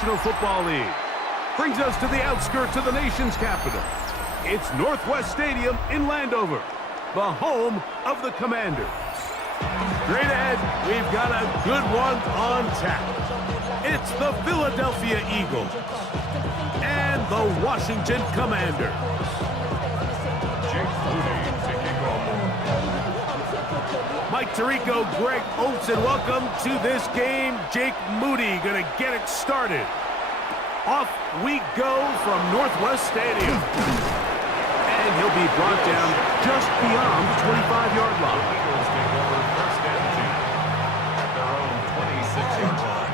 National Football League. Brings us to the outskirts of the nation's capital. It's Northwest Stadium in Landover, the home of the Commanders. Straight ahead, we've got a good one on tap. It's the Philadelphia Eagles and the Washington Commanders. Mike Tirico, Greg Oates, and welcome to this game. Jake Moody going to get it started. Off we go from Northwest Stadium. And he'll be brought down just beyond the 25-yard line. The Eagles take over first and 10 at their own 26-yard line.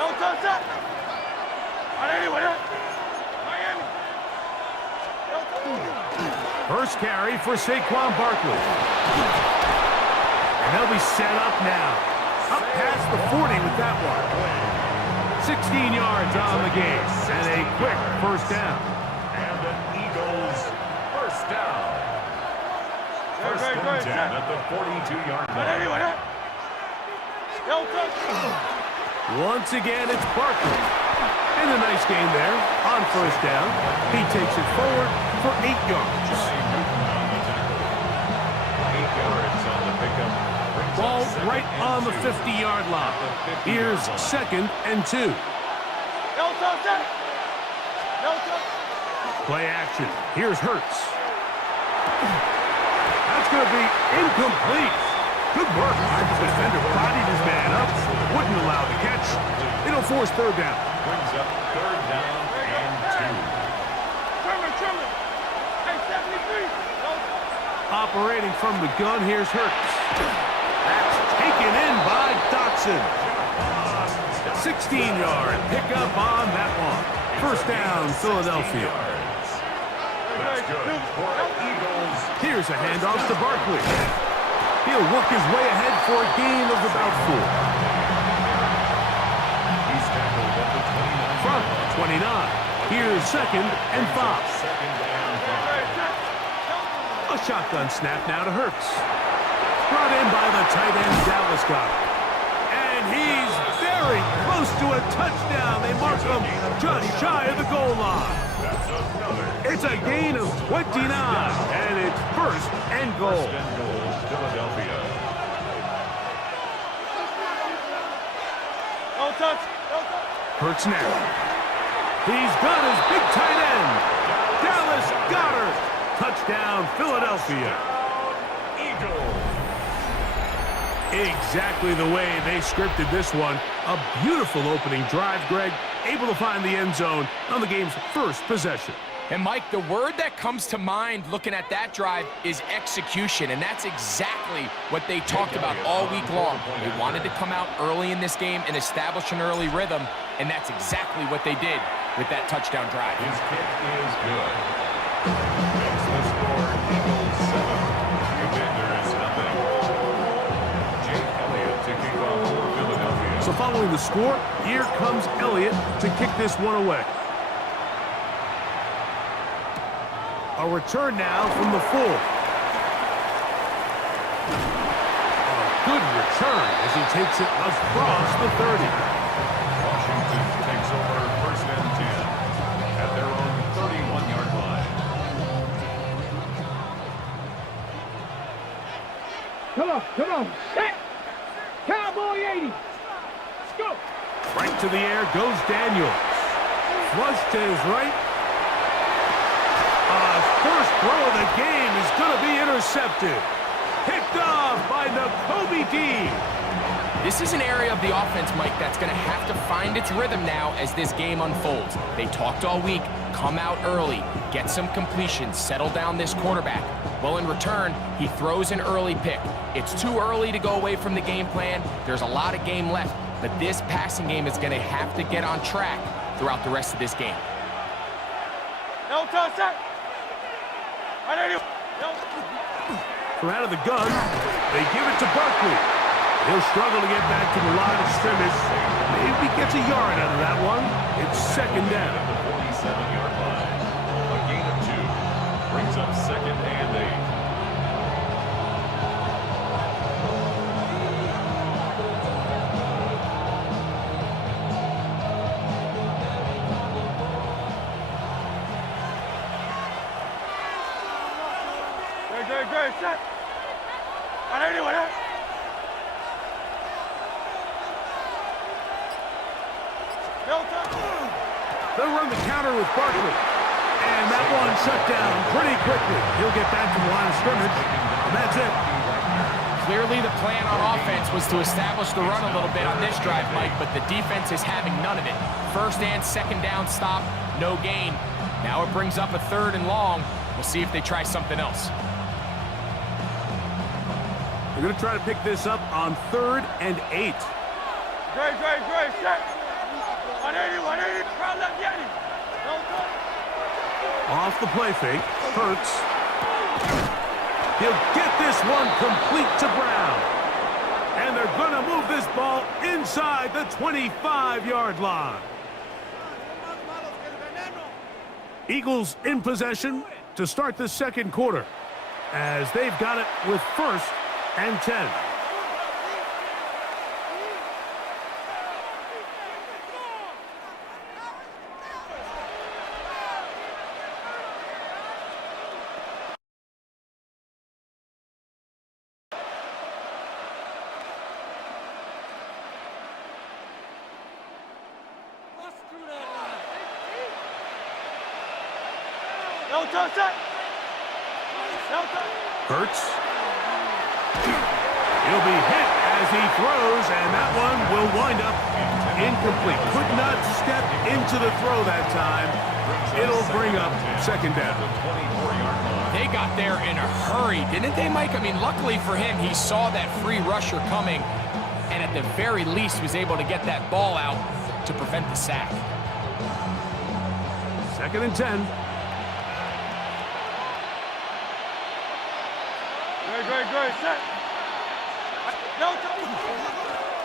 No touch that. First carry for Saquon Barkley. And they'll be set up now. Up past the 40 with that one. 16 yards on the game. And a quick first down. And the Eagles first down. First and 10 at the 42-yard line. Once again, it's Barkley. And a nice game there on first down. He takes it forward for 8 yards. 8 yards on the pickup. Ball right on the 50-yard line. Here's second and 2. Play action. Here's Hurts. That's going to be incomplete. Good work. The defender bodied his man up. Wouldn't allow the catch. It'll force third down. Brings up third down and 2. Operating from the gun, here's Hurts. That's taken in by Dotson. 16-yard pickup on that one. First down, Philadelphia. That's good for Eagles. Here's a handoff to Barkley. He'll work his way ahead for a gain of about 4. He's tackled at the 29. From 29. Here's second and 5. Second and 5. A shotgun snap now to Hurts. Brought in by the tight end, Dallas Goedert. And he's very close to a touchdown. They mark him just shy of the goal line. That's another. It's a gain of 29, and it's first and goal. First and goal, Philadelphia. Hurts now. He's got his big tight end, Dallas Goedert. Touchdown, Philadelphia. Eagles. Exactly the way they scripted this one. A beautiful opening drive, Greg. Able to find the end zone on the game's first possession. And, Mike, the word that comes to mind looking at that drive is execution, and that's exactly what they talked about all week long. They wanted to come out early in this game and establish an early rhythm, and that's exactly what they did with that touchdown drive. His kick is good. Makes the score Eagles 7. Commanders nothing. Jake Elliott to kick off for Philadelphia. So following the score, here comes Elliott to kick this one away. A return now from the 4. A good return as he takes it across the 30. Washington takes over first and 10 at their own 31-yard line. Come on. Set. Cowboy 80. Let's go. Right to the air goes Daniels. Flush to his right. First throw of the game is going to be intercepted. Picked off by Nakobe Dean. This is an area of the offense, Mike, that's going to have to find its rhythm now as this game unfolds. They talked all week, come out early, get some completions, settle down this quarterback. Well, in return, he throws an early pick. It's too early to go away from the game plan. There's a lot of game left, but this passing game is going to have to get on track throughout the rest of this game. No touch that. From out of the gun, they give it to Barkley. He'll struggle to get back to the line of scrimmage. Maybe gets a yard out of that one. It's second down. At the 47-yard line. A gain of 2 brings up second and 8. Great, set. On anyone, huh? They'll run the counter with Barkley. And that one shut down pretty quickly. He'll get back to the line of scrimmage. And that's it. Clearly the plan on offense was to establish the run a little bit on this drive, Mike, but the defense is having none of it. First and second down stop, no gain. Now it brings up a 3rd and long. We'll see if they try something else. They're going to try to pick this up on 3rd and 8. Great, set. 180, crowd left, Yeti. Off the play fake, Hurts. He'll get this one complete to Brown. And they're going to move this ball inside the 25-yard line. Eagles in possession to start the second quarter, as they've got it with 1st and 10. Hurts. He'll be hit as he throws, and that one will wind up incomplete. Could not step into the throw that time. It'll bring up 2nd down. They got there in a hurry, didn't they, Mike? I mean, luckily for him, he saw that free rusher coming, and at the very least was able to get that ball out to prevent the sack. 2nd and 10. Great, set.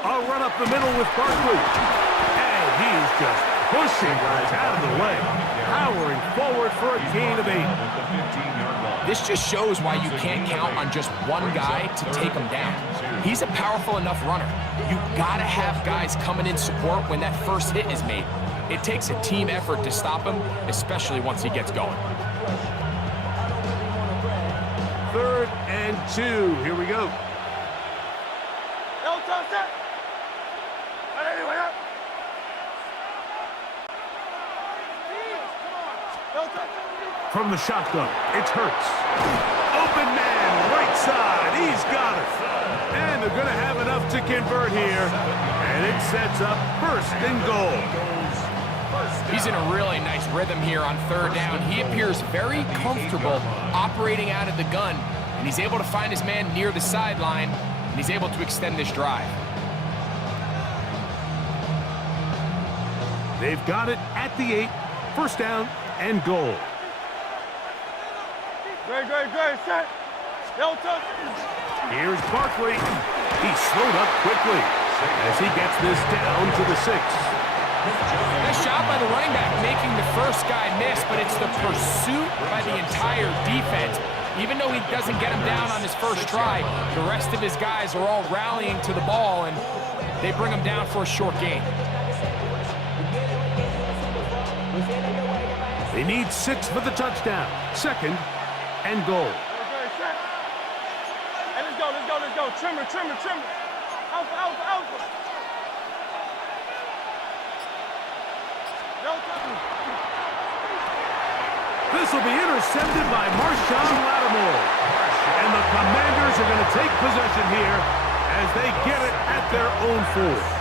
I'll run up the middle with Barkley. And he's just pushing guys out of the way. Powering forward for a gain of 8. This just shows why you can't count on just one guy to take him down. He's a powerful enough runner. You gotta have guys coming in support when that first hit is made. It takes a team effort to stop him, especially once he gets going. 3rd and 2. Here we go. From the shotgun, it's Hurts. Open man, right side. He's got it. And they're going to have enough to convert here. And it sets up 1st and goal. He's in a really nice rhythm here on 3rd down. He appears very comfortable operating out of the gun, and he's able to find his man near the sideline, and he's able to extend this drive. They've got it at the 8, 1st down and goal. Great, set. Here's Barkley. He slowed up quickly as he gets this down to the 6. Nice job by the running back making the first guy miss, but it's the pursuit by the entire defense. Even though he doesn't get him down on his first try, the rest of his guys are all rallying to the ball, and they bring him down for a short gain. They need 6 for the touchdown. 2nd and goal. Hey, let's go. Trimmer. Alpha. This will be intercepted by Marshawn Lattimore. And the Commanders are going to take possession here as they get it at their own 4.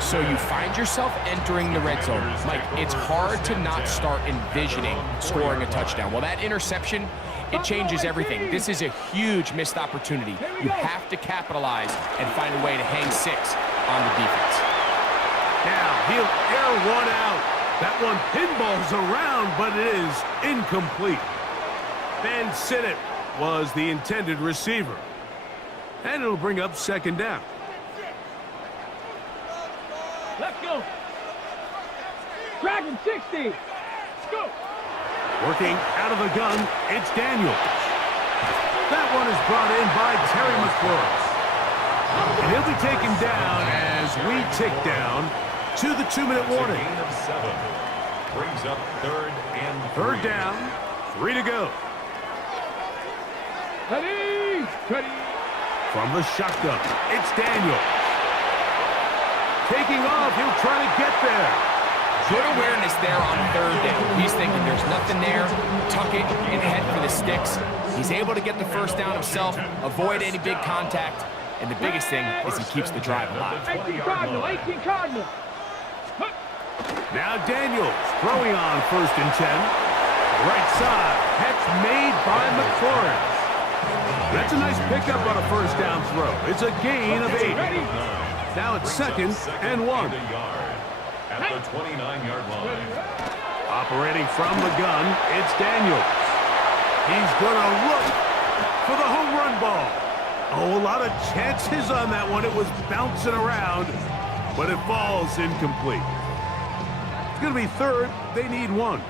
So you find yourself entering the red zone. Mike, it's hard to not start envisioning scoring a touchdown. Well, that interception, it changes everything. This is a huge missed opportunity. You have to capitalize and find a way to hang 6 on the defense. Now he'll air one out. That one pinballs around, but it is incomplete. Ben Sinnott was the intended receiver. And it'll bring up 2nd down. Let's go. Drag him 60. Let's go. Working out of the gun, it's Daniels. That one is brought in by Terry McLaurin. And he'll be taken down as we tick down to the 2-minute warning. Gain of 7. Brings up 3rd and 3. 3rd down, 3 to go. Ready. Ready. From the shotgun, it's Daniel. Taking off, he'll try to get there. Good awareness there on third down. He's thinking there's nothing there. Tuck it and head for the sticks. He's able to get the first down himself, avoid any big contact, and the biggest thing is he keeps the drive alive. 18 Cardinal, 18 Cardinal. Now Daniels throwing on 1st and 10. Right side, catch made by McLaurin. That's a nice pickup on a 1st down throw. It's a gain of 8. Now it's 2nd and 1. At the 29-yard line. Operating from the gun, it's Daniels. He's going to look for the home run ball. Oh, a lot of chances on that one. It was bouncing around, but it falls incomplete. It's going to be 3rd. They need 1.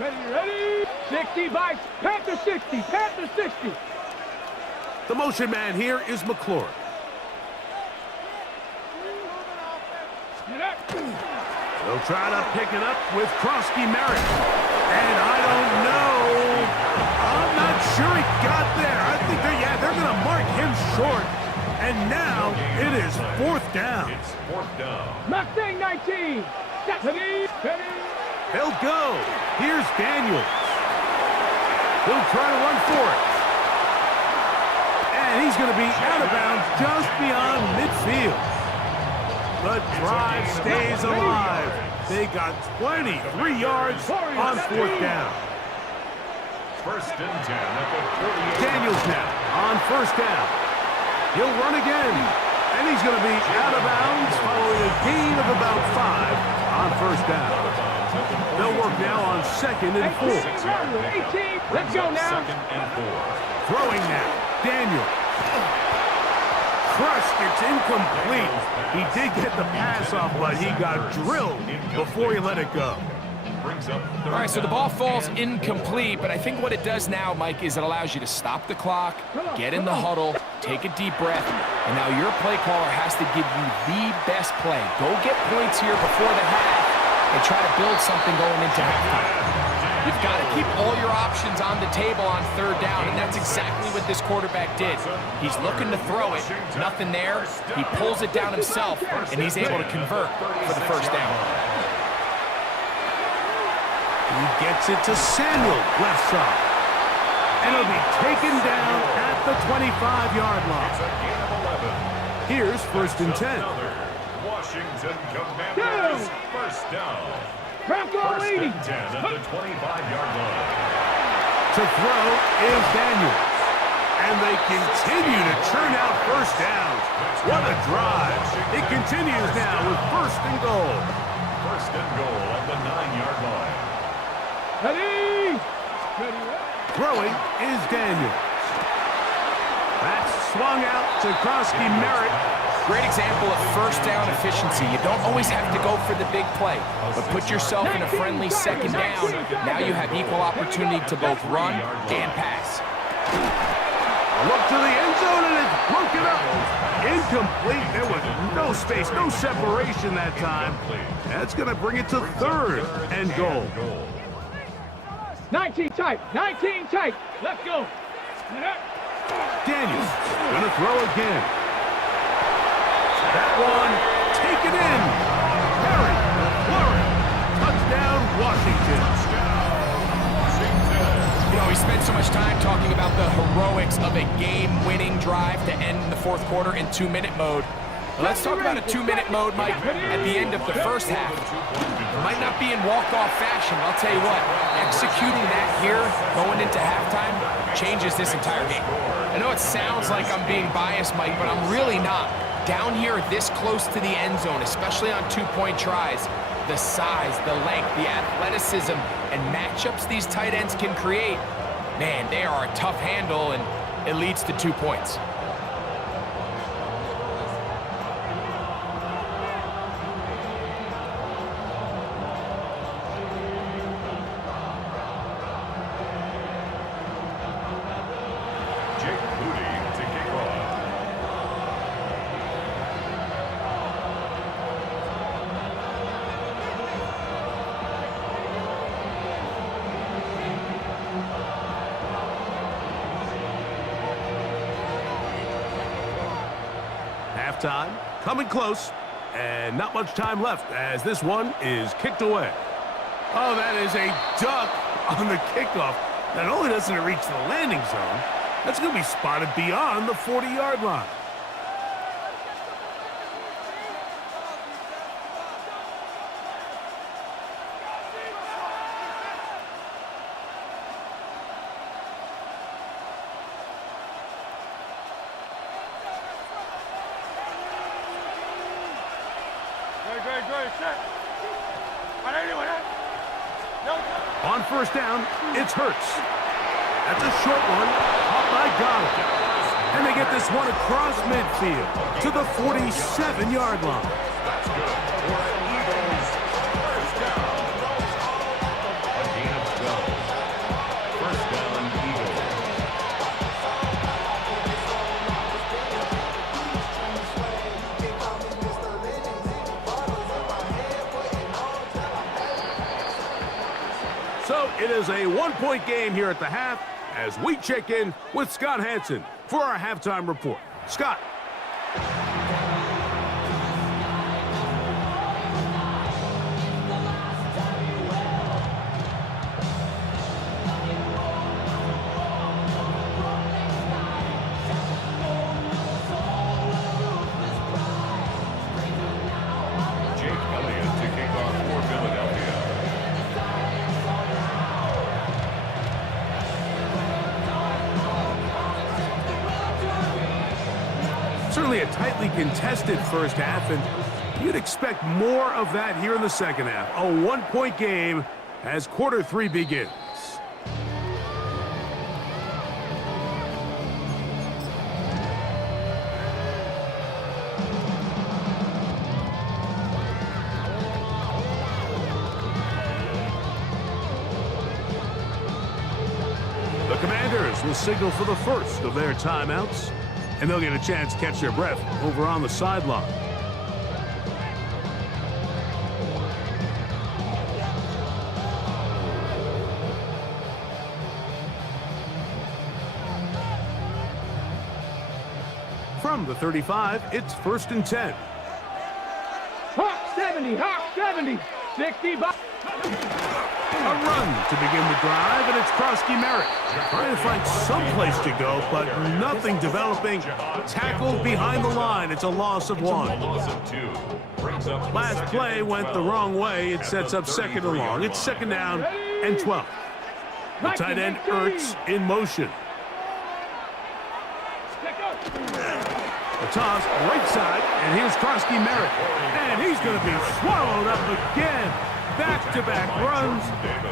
Ready. 60 Vikes. Panther 60. Panther 60. The motion man here is McLaurin. They'll try to pick it up with Krosky Merritt. And I don't know. I'm not sure he got there. I think they're going to mark him short. And now it is 4th down. It's 4th down. Mustang 19. Ready. Ready. He'll go. Here's Daniels. He'll try to run for it. And he's going to be out of bounds just beyond midfield. The drive stays alive. They got 23 yards on 4th down. 1st and 10 at the 48. Daniels now on 1st down. He'll run again. And he's going to be out of bounds following a gain of about 5 on 1st down. They'll work now on 2nd and 4. 18. Let's go now. 2nd and 4. Throwing now. Daniel. Crushed. It's incomplete. He did get the pass off, but he got drilled before he let it go. All right, so the ball falls incomplete, but I think what it does now, Mike, is it allows you to stop the clock, get in the huddle, take a deep breath, and now your play caller has to give you the best play. Go get points here before the half and try to build something going into halftime. You've got to keep all your options on the table on 3rd down, and that's exactly what this quarterback did. He's looking to throw it, nothing there. He pulls it down himself, and he's able to convert for the 1st down. He gets it to Samuel, left side. And it'll be taken down at the 25-yard line. Here's 1st and 10. Washington Commanders 1st down. Franco 80. 10 at the 25-yard line. To throw is Daniels. And they continue to churn out 1st downs. What a drive. It continues now with 1st and goal. 1st and goal at the 9-yard line. Ready. Ready. Throwing is Daniels. That's swung out to Krosky Merritt. Great example of 1st down efficiency. You don't always have to go for the big play, but put yourself in a friendly 2nd down. Now you have equal opportunity to both run and pass. A look to the end zone, and it's broken up. Incomplete. There was no space, no separation that time. That's going to bring it to 3rd and goal. 19 tight. 19 tight. Let's go. Daniels going to throw again. That one taken in. Harry McLaurin. Touchdown, Washington. You know, we spent so much time talking about the heroics of a game-winning drive to end the 4th quarter in 2-minute mode. Well, let's talk about a 2-minute mode, Mike, at the end of the 1st half. It might not be in walk-off fashion, I'll tell you what. Executing that here, going into halftime, changes this entire game. I know it sounds like I'm being biased, Mike, but I'm really not. Down here this close to the end zone, especially on 2-point tries, the size, the length, the athleticism, and matchups these tight ends can create, man, they are a tough handle, and it leads to 2 points. halftime. Coming close, and not much time left as this one is kicked away. Oh, that is a duck on the kickoff. Not only doesn't it reach the landing zone, that's going to be spotted beyond the 40-yard line. On first down, it's Hurts. That's a short one. Caught by Goddard. And they get this one across midfield to the 47-yard line. That's good. For Eagles, first down. A gain of 12. First down, Eagles. So it is a one-point game here at the half as we check in with Scott Hansen for our halftime report. Scott. Jake Elliott to kick off for Philadelphia. Certainly a tightly contested first half, and you'd expect more of that here in the second half. A one-point game as quarter three begins. The Commanders will signal for the first of their timeouts, and they'll get a chance to catch their breath over on the sideline. From the 35, it's 1st and 10. Hawk 70, Hawk 70. 60 by... A run to begin the drive, and it's Krosky Merritt trying to find some place to go, but nothing developing. Tackled behind the line. It's a loss of one. Loss of 2. Brings up Last play went the wrong way. It sets up second and long. It's second down and 12. The tight end Ertz in motion. The toss right side, and here's Krosky Merritt. And he's going to be swallowed up again. Back-to-back runs,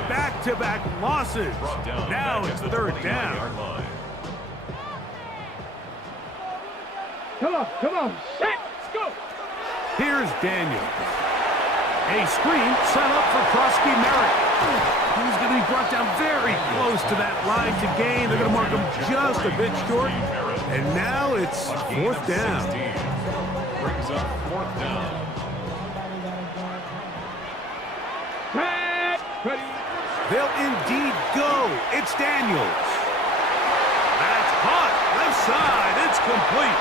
back-to-back losses. Now it's third down. Come on, set, let's go. Here's Daniel. A screen set up for Krosky Merritt. He's going to be brought down very close to that line to gain. They're going to mark him just a bit short. And now it's fourth down. Brings up fourth down. They'll indeed go. It's Daniels. That's caught. Left side. It's complete.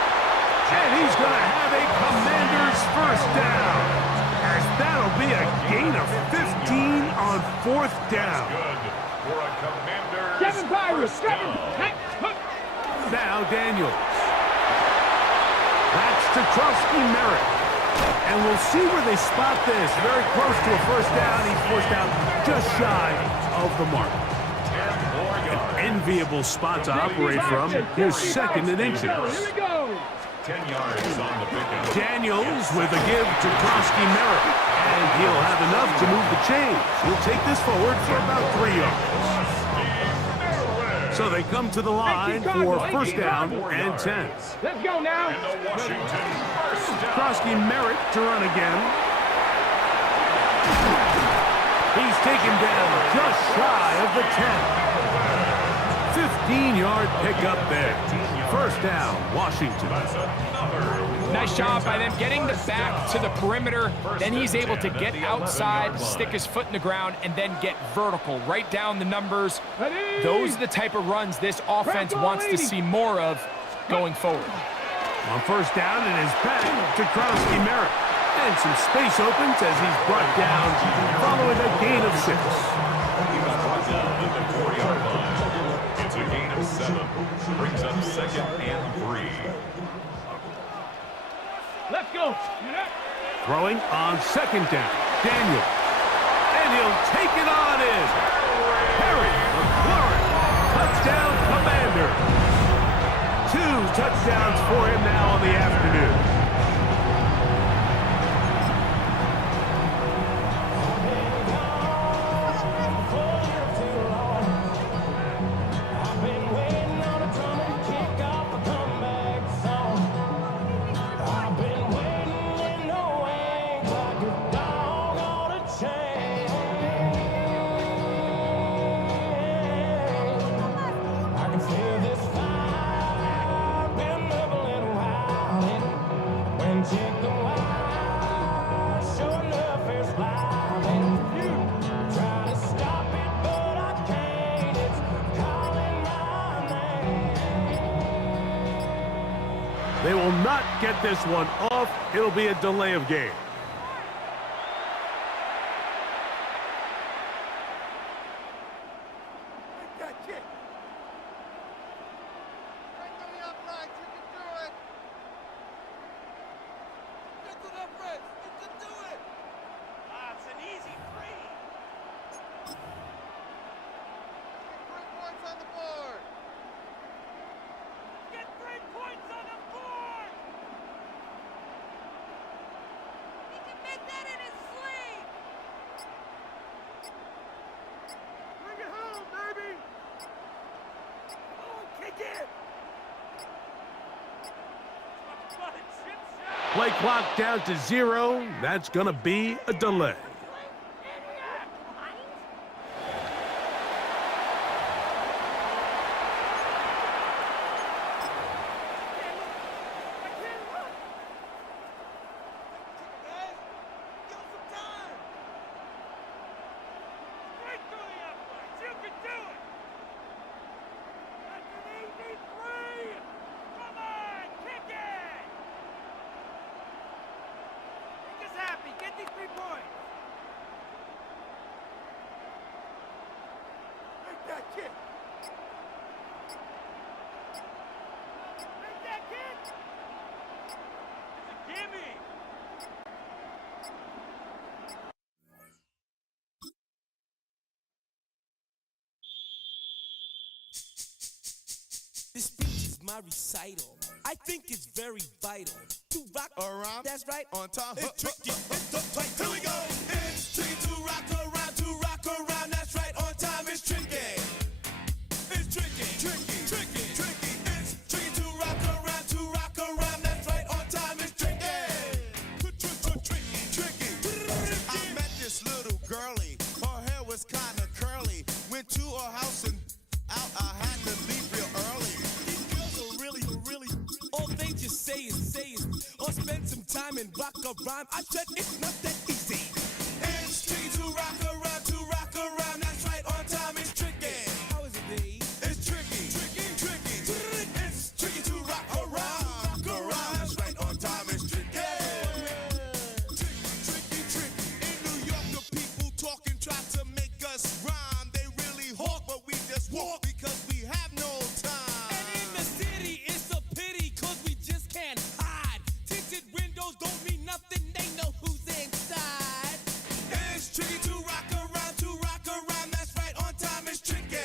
And he's going to have a Commander's first down. As that'll be a gain of 15 on fourth down. Good for a Commander's Seven Pirates, first down. Now Daniels. That's to Krosky Merritt. And we'll see where they spot this. Very close to a first down. He's forced out just shy of the mark. An enviable spot to operate from. Here's second and inches. Here we go. 10 yards on the pickup. Daniels with a give to Krosky Merritt. And he'll have enough to move the chains. He'll take this forward for about 3 yards. So they come to the line for first down and 10. Let's go now. And the Washington first down. Krosky Merritt to run again. He's taken down just shy of the 10. 15-yard pickup there. First down, Washington. Nice job by them getting the back to the perimeter. Then he's able to get outside, stick his foot in the ground, and then get vertical, right down the numbers. Those are the type of runs this offense wants to see more of going forward. On first down, it is back to Krowski-Merritt. And some space opens as he's brought down following a gain of 6. He was brought down at the 40-yard line. It's a gain of 7. Brings up 2nd and 3. Let's go. Throwing on 2nd down, Daniel. And he'll take it on in. Harry McLaurin. Touchdown, Commander. 2 touchdowns for him now on the afternoon. They will not get this one off. It'll be a delay of game. Play clock down to 0. That's going to be a delay. This speech is my recital. I think it's very vital to rock around. That's right, on time. It's tricky. It's the tight. Here we go. It's tricky to rock around, to rock around. That's right, on time. It's tricky. It's tricky, tricky, tricky, tricky. It's tricky to rock around. That's right, on time. It's tricky. Tricky, tricky. I met this little girlie. Her hair was kind of curly. Went to her house and out. I had to leave real early. All they just say is, or spend some time and rock a rhyme. I said it's not that easy. It's tricky to rock around, that's right, on time, it's tricky. How is it, B? It's tricky, tricky, tricky. It's tricky to rock around, that's right, on time, it's tricky. Tricky, tricky. In New York, the people talking try to make us rhyme. They really hawk, but we just walk because we have no time. Don't mean nothing, they know who's inside. It's tricky to rock around, that's right, on time, it's tricky.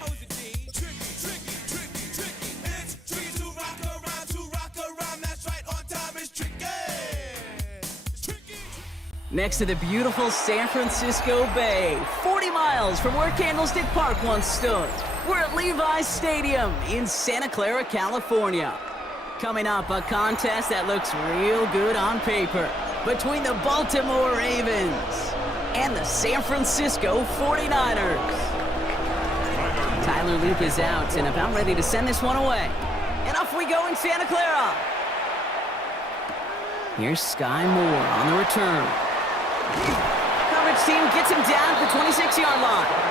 How is it, D? Tricky, tricky, tricky, tricky. It's tricky to rock around, that's right, on time, it's tricky. It's tricky. Next to the beautiful San Francisco Bay, 40 miles from where Candlestick Park once stood, we're at Levi's Stadium in Santa Clara, California. Coming up, a contest that looks real good on paper between the Baltimore Ravens and the San Francisco 49ers. Tyler Loop is out and about ready to send this one away. And off we go in Santa Clara. Here's Sky Moore on the return. Coverage team gets him down at the 26-yard line.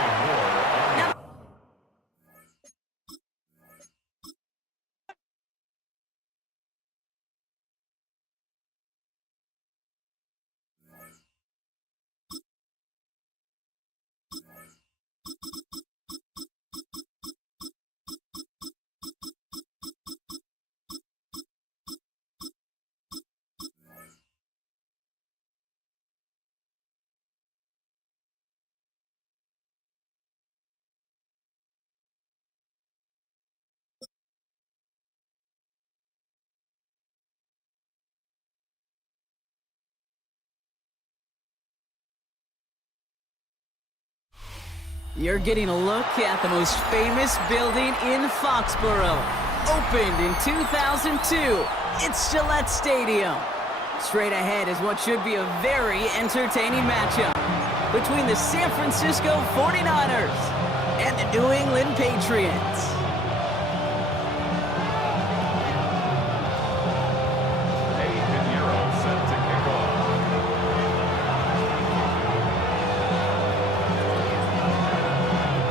You're getting a look at the most famous building in Foxborough. Opened in 2002, it's Gillette Stadium. Straight ahead is what should be a very entertaining matchup between the San Francisco 49ers and the New England Patriots.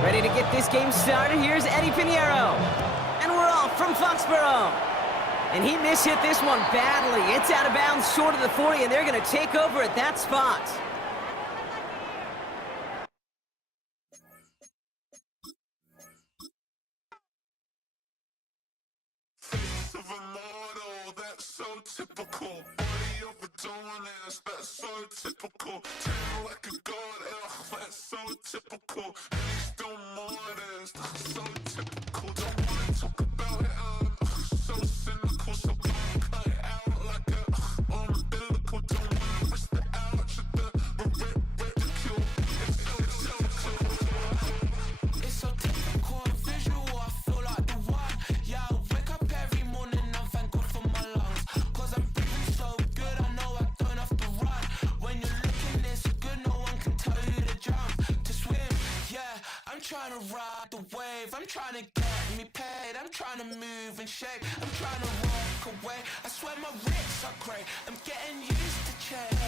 Ready to get this game started, here's Eddie Pinheiro. And we're off from Foxborough. And he mishit this one badly. It's out of bounds short of the 40, and they're going to take over at that spot. Typical, body overdoing it, that's so typical. Turn like a god, that's so typical. Please don't mind this, that's so typical. Don't wanna talk about it, so cynical. So come cut it out like a umbilical. Don't wanna risk the ouch of the ridicule. It's so typical, visual, I feel like the one. Yeah, I wake up every morning and thank God for my lungs. I'm breathing so good, I know I don't have to run. When you're looking this good, no one can tell you to jump, to swim. Yeah, I'm trying to ride the wave. I'm trying to get me paid. I'm trying to move and shake. I'm trying to walk away. I swear my wrists are great. I'm getting used to change.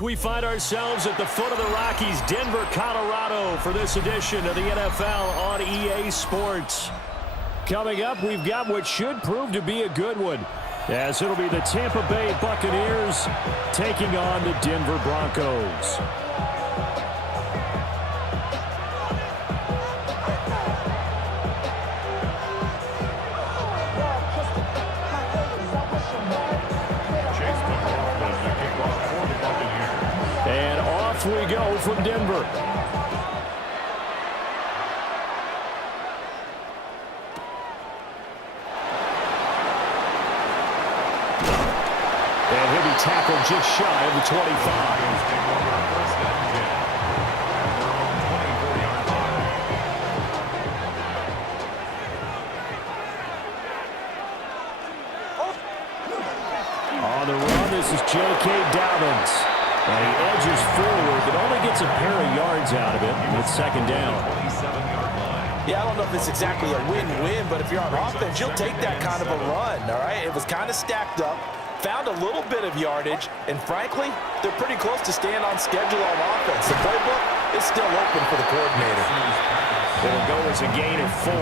We find ourselves at the foot of the Rockies, Denver, Colorado, for this edition of the NFL on EA Sports. Coming up, we've got what should prove to be a good one, as it'll be the Tampa Bay Buccaneers taking on the Denver Broncos. And off we go from Denver. And he'll be tackled just shy of the 25. On the run, this is J.K. Dobbins. And he edges forward, but only gets a pair of yards out of it. It's second down. Yeah, I don't know if it's exactly a win-win, but if you're on offense, you'll take that kind of a run, all right? It was kind of stacked up, found a little bit of yardage, and frankly, they're pretty close to staying on schedule on offense. The playbook is still open for the coordinator. It'll go as a gain of 4.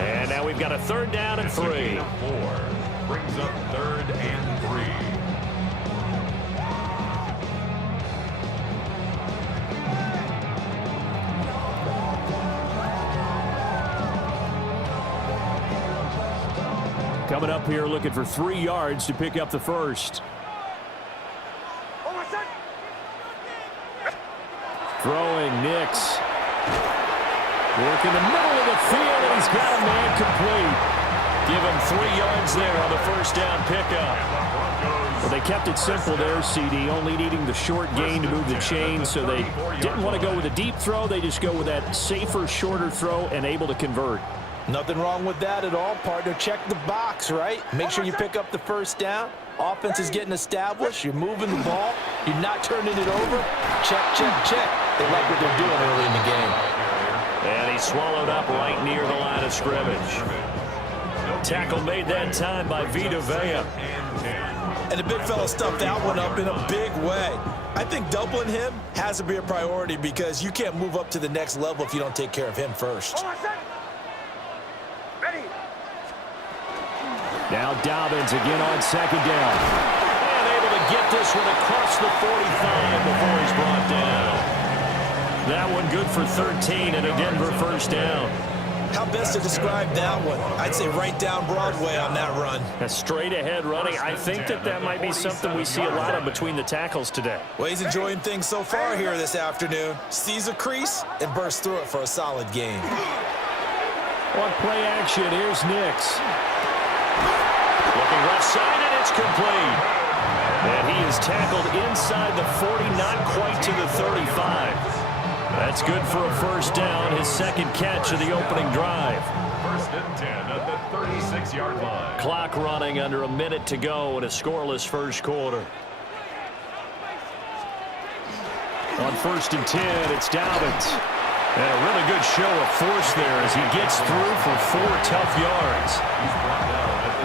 And now we've got a third down and 3. Brings up third and 3. Coming up here looking for 3 yards to pick up the first. Throwing Nix. Work in the middle of the field, and he's got a man complete. Give him 3 yards there on the first down pickup. Well, they kept it simple there, CD, only needing the short gain to move the chain, so they didn't want to go with a deep throw. They just go with that safer, shorter throw and able to convert. Nothing wrong with that at all, partner. Check the box, right? Make sure you pick up the first down. Offense is getting established. You're moving the ball. You're not turning it over. Check, check, check. They like what they're doing early in the game. And he's swallowed up right near the line of scrimmage. Tackle made that time by Vita Vea. And the big fella stuffed that one up in a big way. I think doubling him has to be a priority because you can't move up to the next level if you don't take care of him first. Now Dobbins again on second down. And able to get this one across the 45 before he's brought down. That one good for 13 and a Denver first down. How best to describe that one? I'd say right down Broadway on that run. A straight ahead running. I think that might be something we see a lot of between the tackles today. Well, he's enjoying things so far here this afternoon. Sees a crease and bursts through it for a solid game. On play action, here's Nix. Looking left side, and it's complete. And he is tackled inside the 40, not quite to the 35. That's good for a first down, his second catch of the opening drive. First and 10 at the 36-yard line. Clock running under a minute to go in a scoreless first quarter. On first and 10, it's Dobbins. And a really good show of force there as he gets through for 4 tough yards.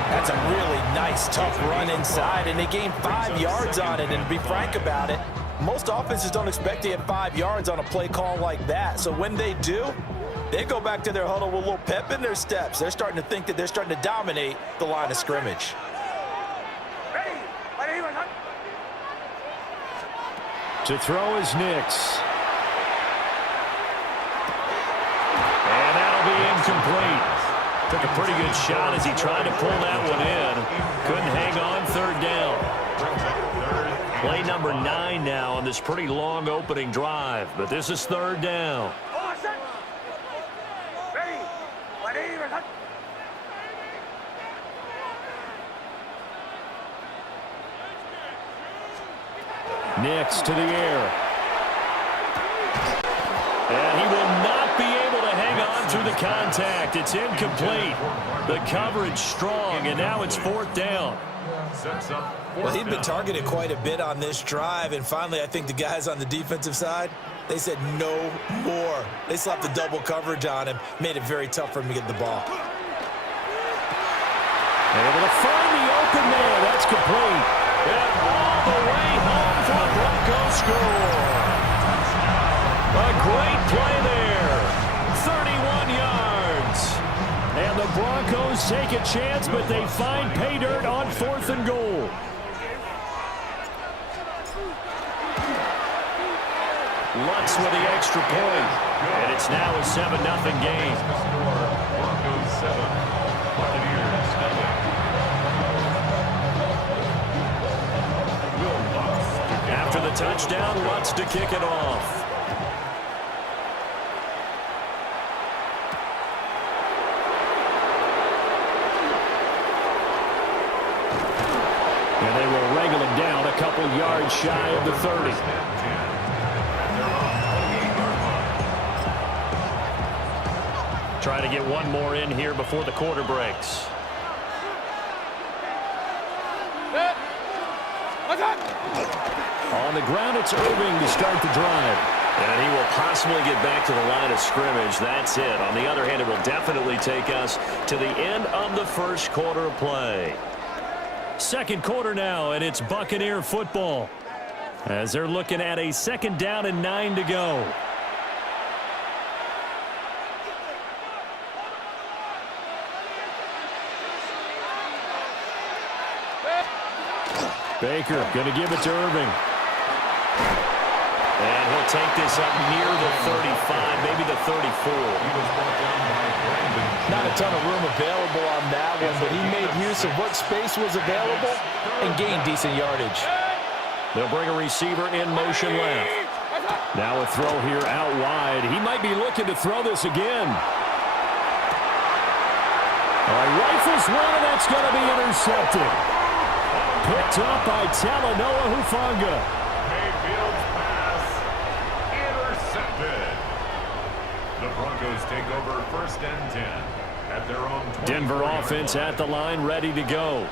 That's a really nice, tough run inside, and they gained 5 yards on it. And to be frank about it, most offenses don't expect to get 5 yards on a play call like that. So when they do, they go back to their huddle with a little pep in their steps. They're starting to think that they're starting to dominate the line of scrimmage. To throw is Nix. And that'll be incomplete. Took a pretty good shot as he tried to pull that one in. Couldn't hang on, third down. Play number 9 now on this pretty long opening drive, but this is third down. Nix to the air. And he will not be able to hang on through the contact. It's incomplete. The coverage strong, and now it's fourth down. Well, he'd been targeted quite a bit on this drive, and finally I think the guys on the defensive side, they said no more. They slapped the double coverage on him, made it very tough for him to get the ball. Able to find the open man. That's complete. And all the way home for the Broncos score. A great play there. 31 yards. And the Broncos take a chance, but they find pay dirt on 4th and goal. Lutz with the extra point. And it's now a 7-0 game. Broncos 7, Buccaneers 0. After the touchdown, Lutz to kick it off. And they will wrangle him down a couple yards shy of the 30. Try to get one more in here before the quarter breaks. On the ground, it's Irving to start the drive. And he will possibly get back to the line of scrimmage. That's it. On the other hand, it will definitely take us to the end of the first quarter of play. Second quarter now, and it's Buccaneer football as they're looking at a 2nd down and 9 to go. Baker going to give it to Irving. And he'll take this up near the 35, maybe the 34. Not a ton of room available on that one, but he made use of what space was available and gained decent yardage. They'll bring a receiver in motion left. Now a throw here out wide. He might be looking to throw this again. Rifles one, and that's going to be intercepted. Picked up by Talanoa Hufanga. Mayfield's pass intercepted. The Broncos take over 1st and 10 at their own 20. Denver offense at the line, ready to go.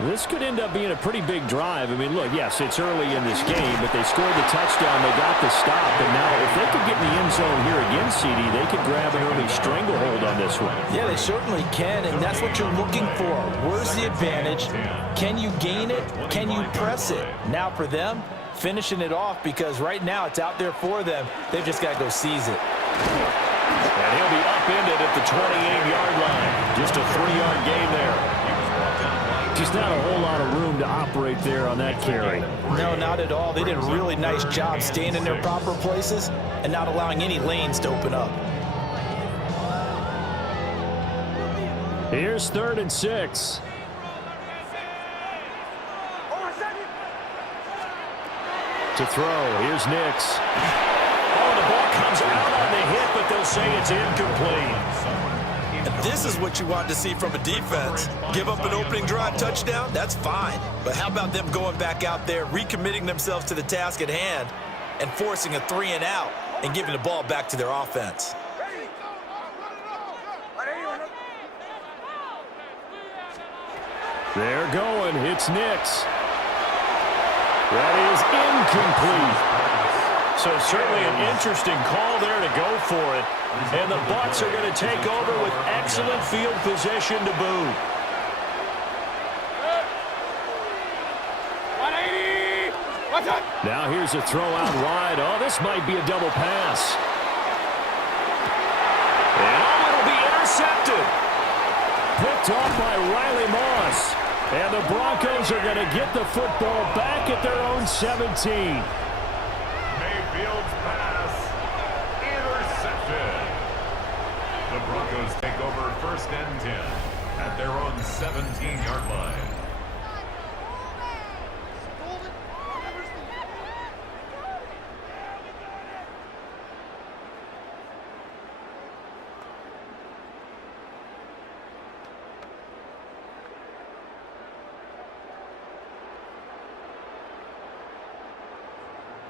This could end up being a pretty big drive. I mean, look, yes, it's early in this game, but they scored the touchdown, they got the stop, and now if they could get in the end zone here again, CD, they could grab an early stranglehold on this one. Yeah, they certainly can, and that's what you're looking for. Where's the advantage? Can you gain it? Can you press it? Now for them, finishing it off, because right now it's out there for them. They've just got to go seize it. And he'll be upended at the 28-yard line. Just a 3-yard gain there. Just not a whole lot of room to operate there on that carry. No, not at all. They did a really nice job staying in their proper places and not allowing any lanes to open up. Here's 3rd and 6. To throw, here's Nix. Oh, the ball comes out on the hit, but they'll say it's incomplete. And this is what you want to see from a defense. Give up an opening drive touchdown, that's fine. But how about them going back out there, recommitting themselves to the task at hand, and forcing a 3-and-out and giving the ball back to their offense? They're going. It's Nix. That is incomplete. So certainly an interesting call there to go for it. And the Bucs are going to take over with excellent field position to boot. 180! What's up? Now here's a throw out wide. Oh, this might be a double pass. And oh, it'll be intercepted. Picked off by Riley Moss. And the Broncos are going to get the football back at their own 17. Mayfield's pass intercepted. The Broncos take over 1st and 10 at their own 17-yard line.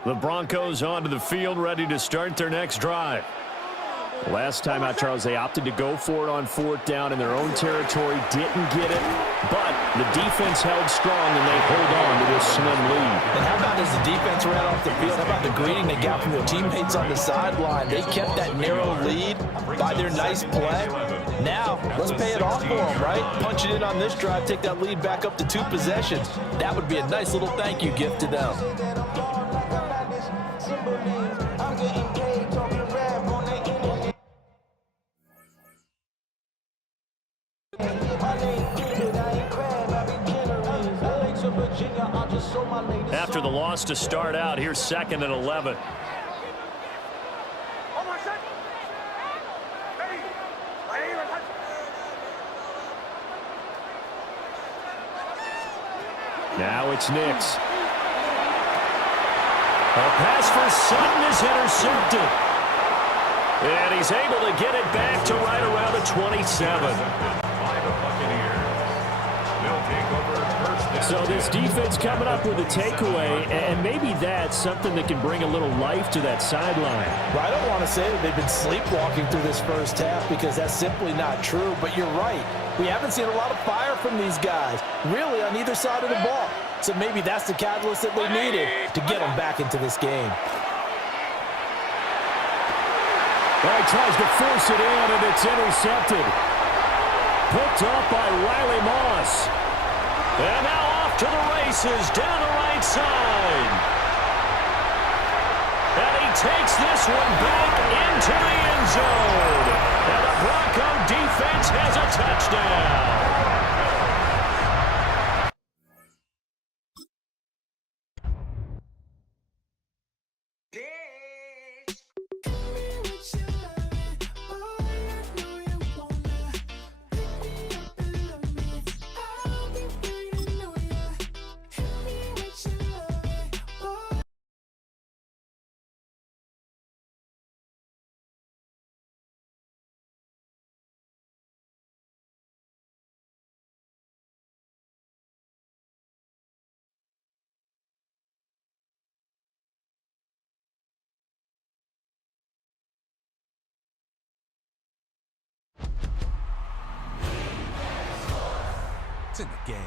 The Broncos onto the field, ready to start their next drive. Last time out, Charles, they opted to go for it on 4th down in their own territory, didn't get it, but the defense held strong and they hold on to this slim lead. And how about as the defense ran off the field, how about the greeting they got from their teammates on the sideline? They kept that narrow lead by their nice play. Now, let's pay it off for them, right? Punch it in on this drive, take that lead back up to 2 possessions. That would be a nice little thank you gift to them. After the loss to start out, here's 2nd and 11. Now it's Nix. A pass for Sutton is intercepted. And he's able to get it back to right around the 27. So this defense coming up with a takeaway, and maybe that's something that can bring a little life to that sideline. Well, I don't want to say that they've been sleepwalking through this first half because that's simply not true, but you're right. We haven't seen a lot of fire from these guys, really on either side of the ball. So maybe that's the catalyst that they needed to get them back into this game. Well, he tries to force it in, and it's intercepted. Picked off by Riley Moss. And now off to the races down the right side. And he takes this one back into the end zone. And the Bronco defense has a touchdown. It's in the game.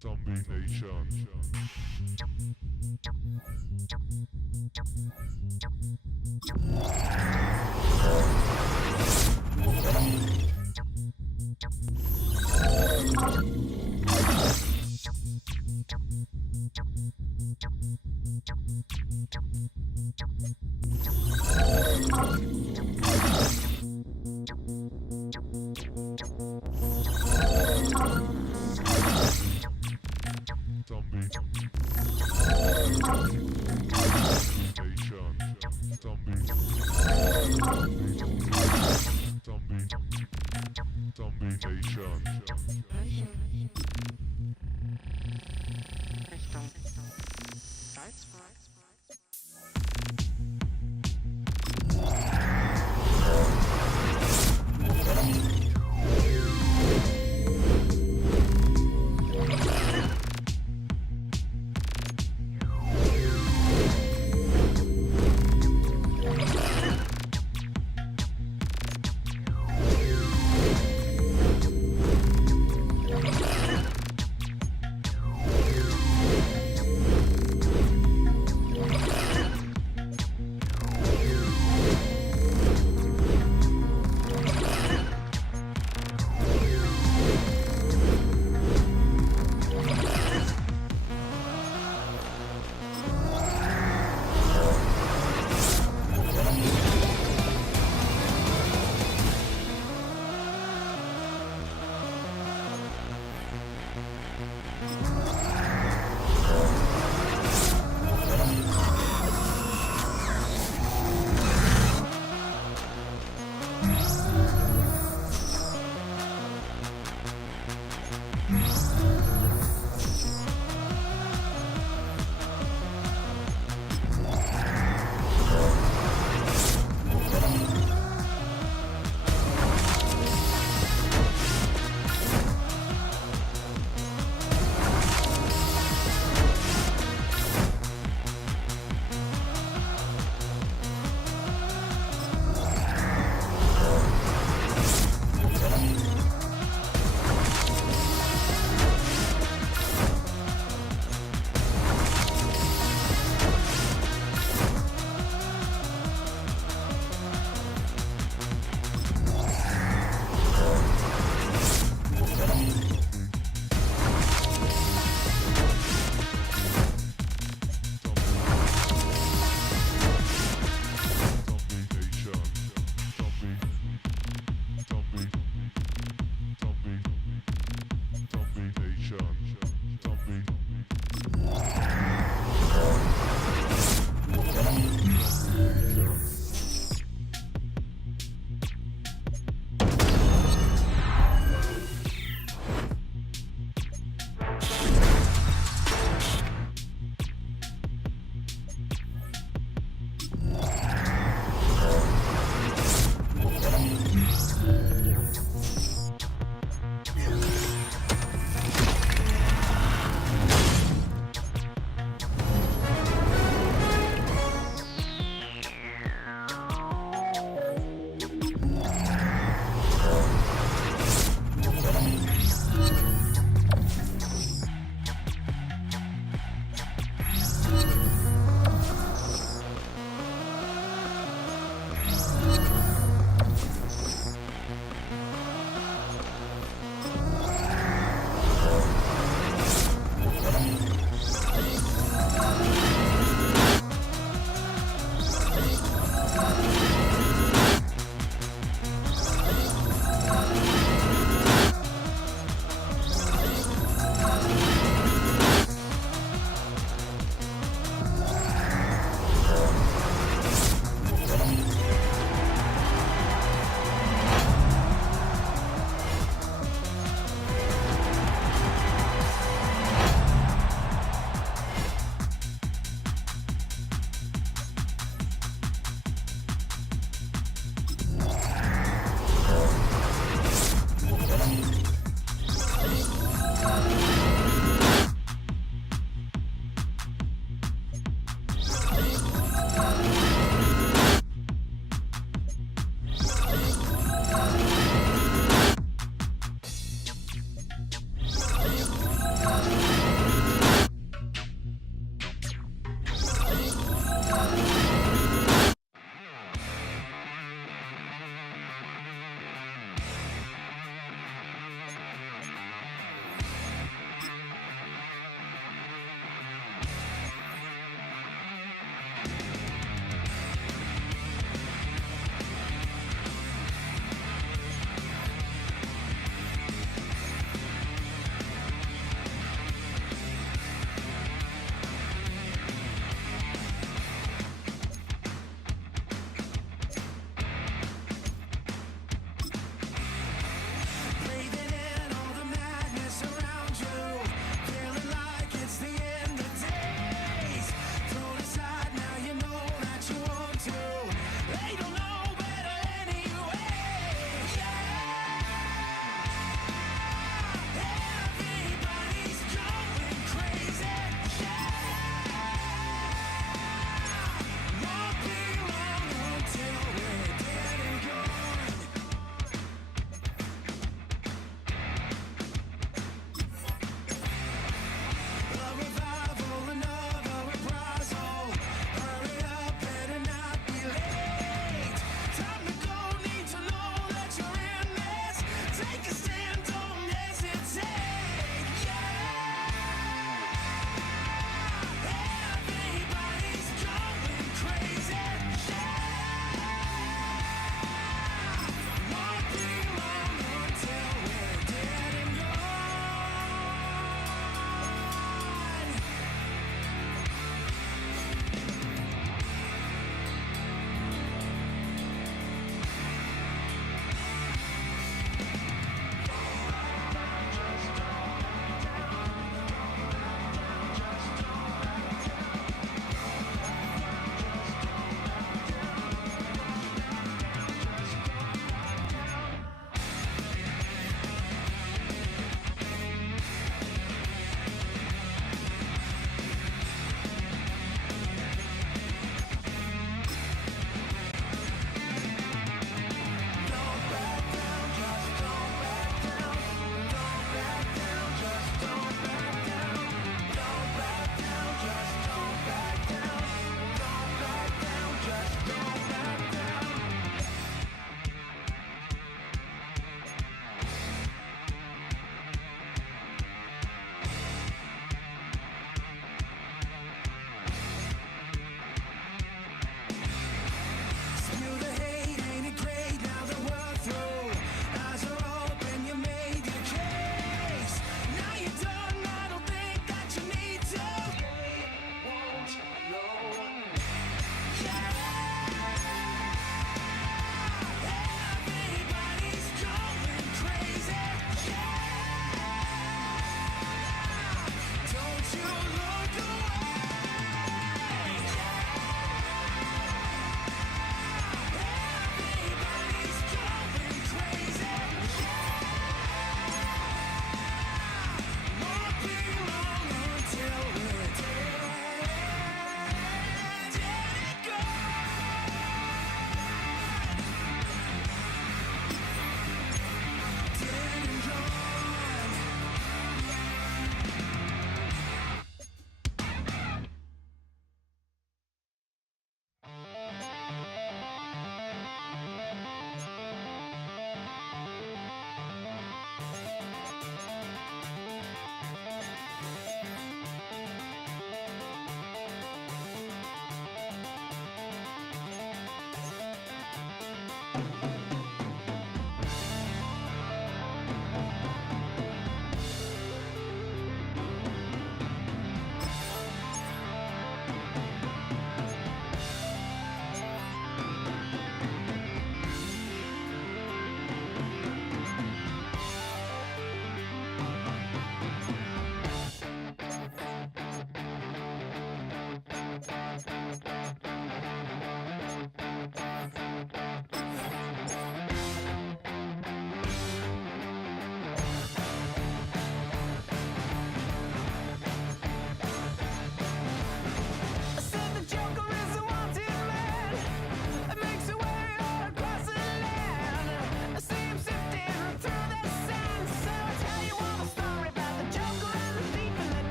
Zombie Nation.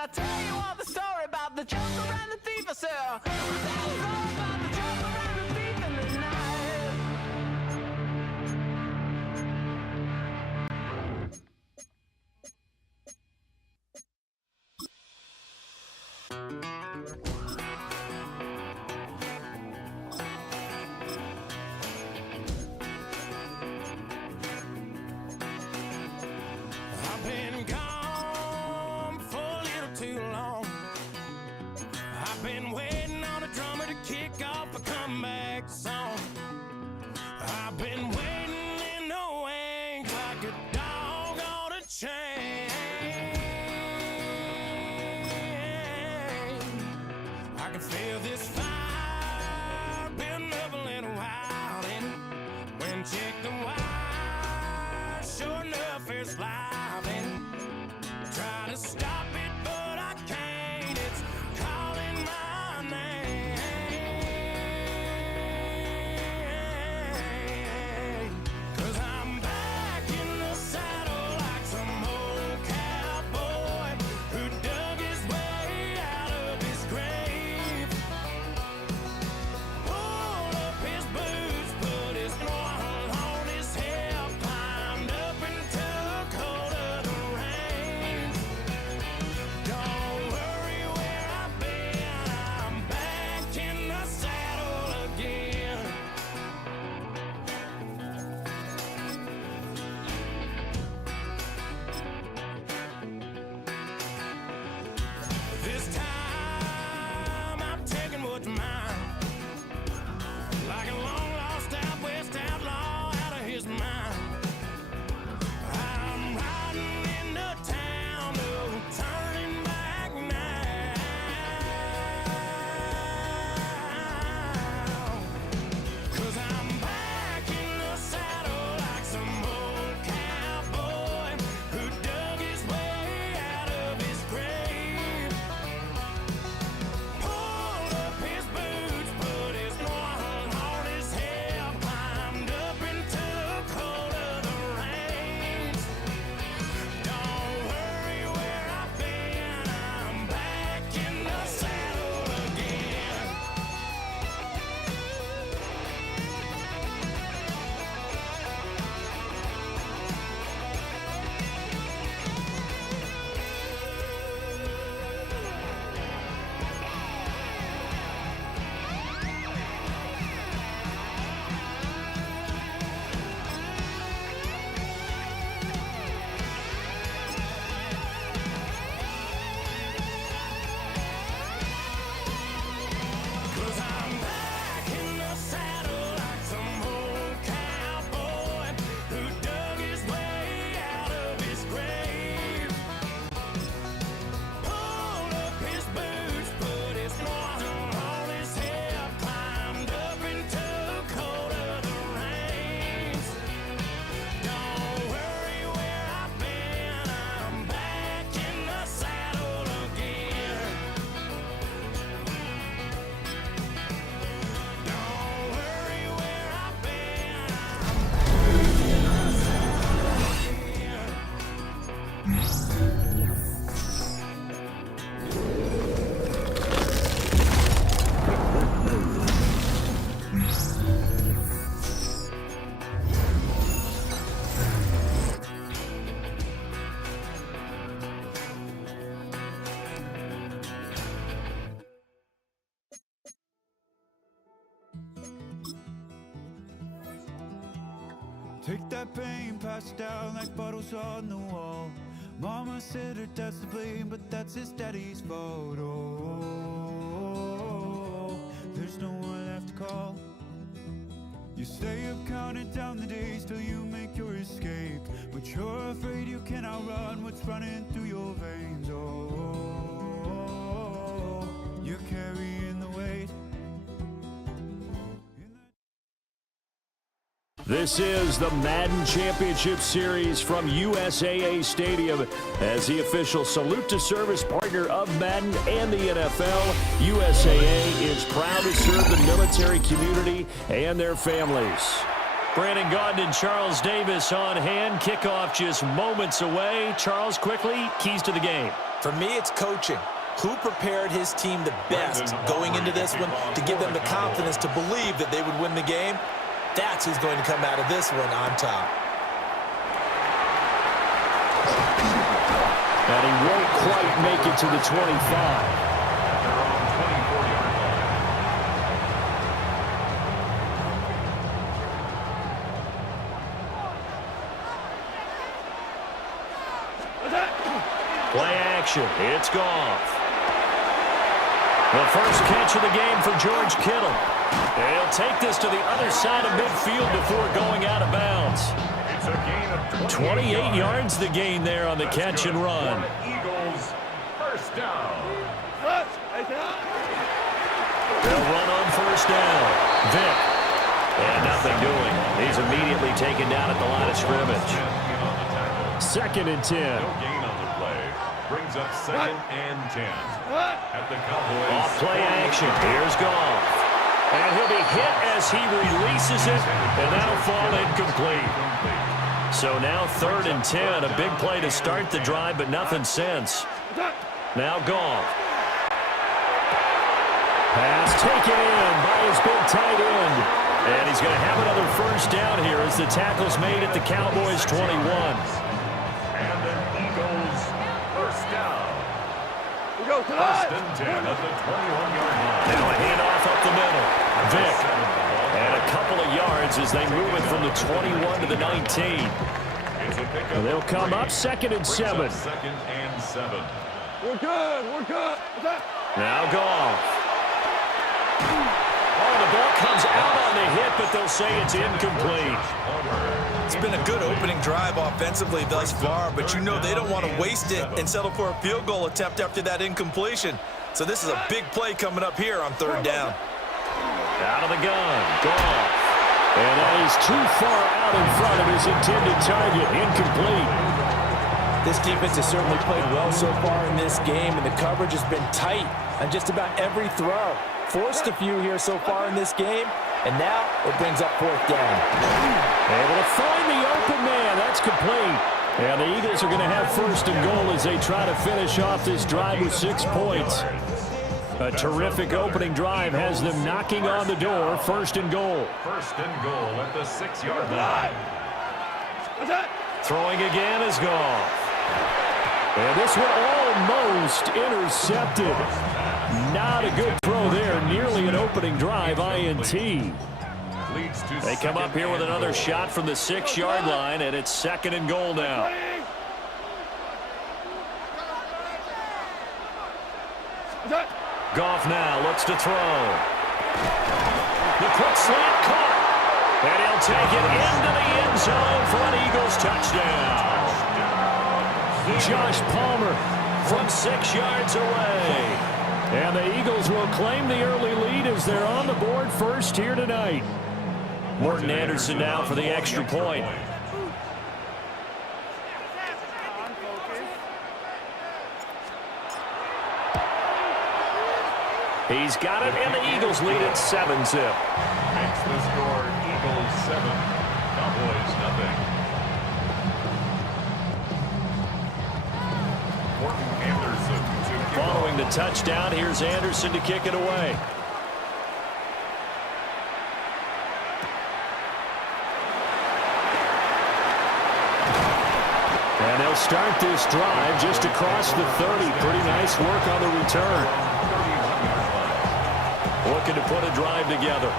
I'll tell you all the story about the Joker and the thief. I said, I'll tell you all about the Joker and the thief in the night. I've been gone for a little too long. I've been waiting on a drummer to kick off Check the wire, sure enough it's living. Try to stop it, but I can't. It's calling my name. 'Cause I'm back in the saddle like some old cowboy who dug his way out of his grave. Pulled up his boots, put his one on his hip, climbed up and took hold of the reins. Don't worry where I've been, I'm back in the saddle again. This time I'm taking what's mine. Like a long-lost out-west outlaw out of his mind. I'm riding into town, no turning back now. 'Cause I'm back in the saddle like some old cowboy who dug his way out of his grave. Pulled up his boots, put his one on his hip, climbed up and took hold of the reins. Don't worry where I've been, I'm back in the saddle again. Cause I'm back in the saddle like some old cowboy who dug his way out of his grave. Pulled up his boots, put his one on his hip, climbed up and took hold of the reins. Don't worry where I've been, I'm back in the saddle again. Don't worry where I've been, I'm Take that pain, pass it down like bottles on the wall. Mama said her dad's to blame, but that's his daddy's fault. Oh, there's no one left to call. You stay up counting down the days till you make your escape, but you're afraid you can outrun what's running through your veins. Oh, you're carrying the weight. This is the Madden Championship Series from USAA Stadium. As the official salute to service partner of Madden and the NFL, USAA is proud to serve the military community and their families. Brandon Gaudin and Charles Davis on hand. Kickoff just moments away. Charles, quickly, keys to the game. For me, it's coaching. Who prepared his team the best going into this one to give them the confidence to believe that they would win the game? That's who's going to come out of this one on top. And he won't quite make it to the 25. They're on 24-yard line. Play action. It's Goff. The first catch of the game for George Kittle. He'll take this to the other side of midfield before going out of bounds. It's a gain of 28 yards the gain there on the catch and run. Eagles, first down. They'll run on first down. Vic. And nothing doing. He's immediately taken down at the line of scrimmage. 2nd and 10. No gain on the play. Brings up 2nd and 10. At the Cowboys. Off play action. Here's Goff. And he'll be hit as he releases it, and that'll fall incomplete. So now 3rd and 10. A big play to start the drive, but nothing since. Now Goff. Pass taken in by his big tight end. And he's going to have another first down here as the tackle's made at the Cowboys' 21. And the Eagles first down. First and 10 at the 21-yard line. Now a handoff up the middle. Vic. And a couple of yards as they move it from the 21 to the 19. And they'll come up 2nd and 7. 2nd and 7. We're good. Now Goff. Oh, the ball comes out on the hit, but they'll say it's incomplete. It's been a good opening drive offensively thus far, but you know they don't want to waste it and settle for a field goal attempt after that incompletion. So this is a big play coming up here on 3rd down. Out of the gun, Goff. And that is too far out in front of his intended target, incomplete. This defense has certainly played well so far in this game, and the coverage has been tight on just about every throw. Forced a few here so far in this game, and now it brings up 4th down. Able to find the open man. That's complete. And the Eagles are going to have 1st and goal as they try to finish off this drive with 6 points. A terrific opening drive has them knocking on the door. 1st and goal. 1st and goal at the 6-yard line. Throwing again is Goff. And this one almost intercepted. Not a good throw there. Nearly an opening drive, INT. They come up here with another shot from the 6-yard line, and it's 2nd and goal now. Goff now looks to throw. The quick slant caught. And he'll take it into the end zone for an Eagles touchdown. Josh Palmer from 6 yards away. And the Eagles will claim the early lead as they're on the board first here tonight. Morton Anderson now for the extra point. He's got it, and the Eagles lead at 7-zip. Makes the score Eagles 7, Cowboys nothing. Morton Anderson to kick Following off. the touchdown, here's Anderson to kick it away. And they'll start this drive just across the 30. Pretty nice work on the return. Looking to put a drive together.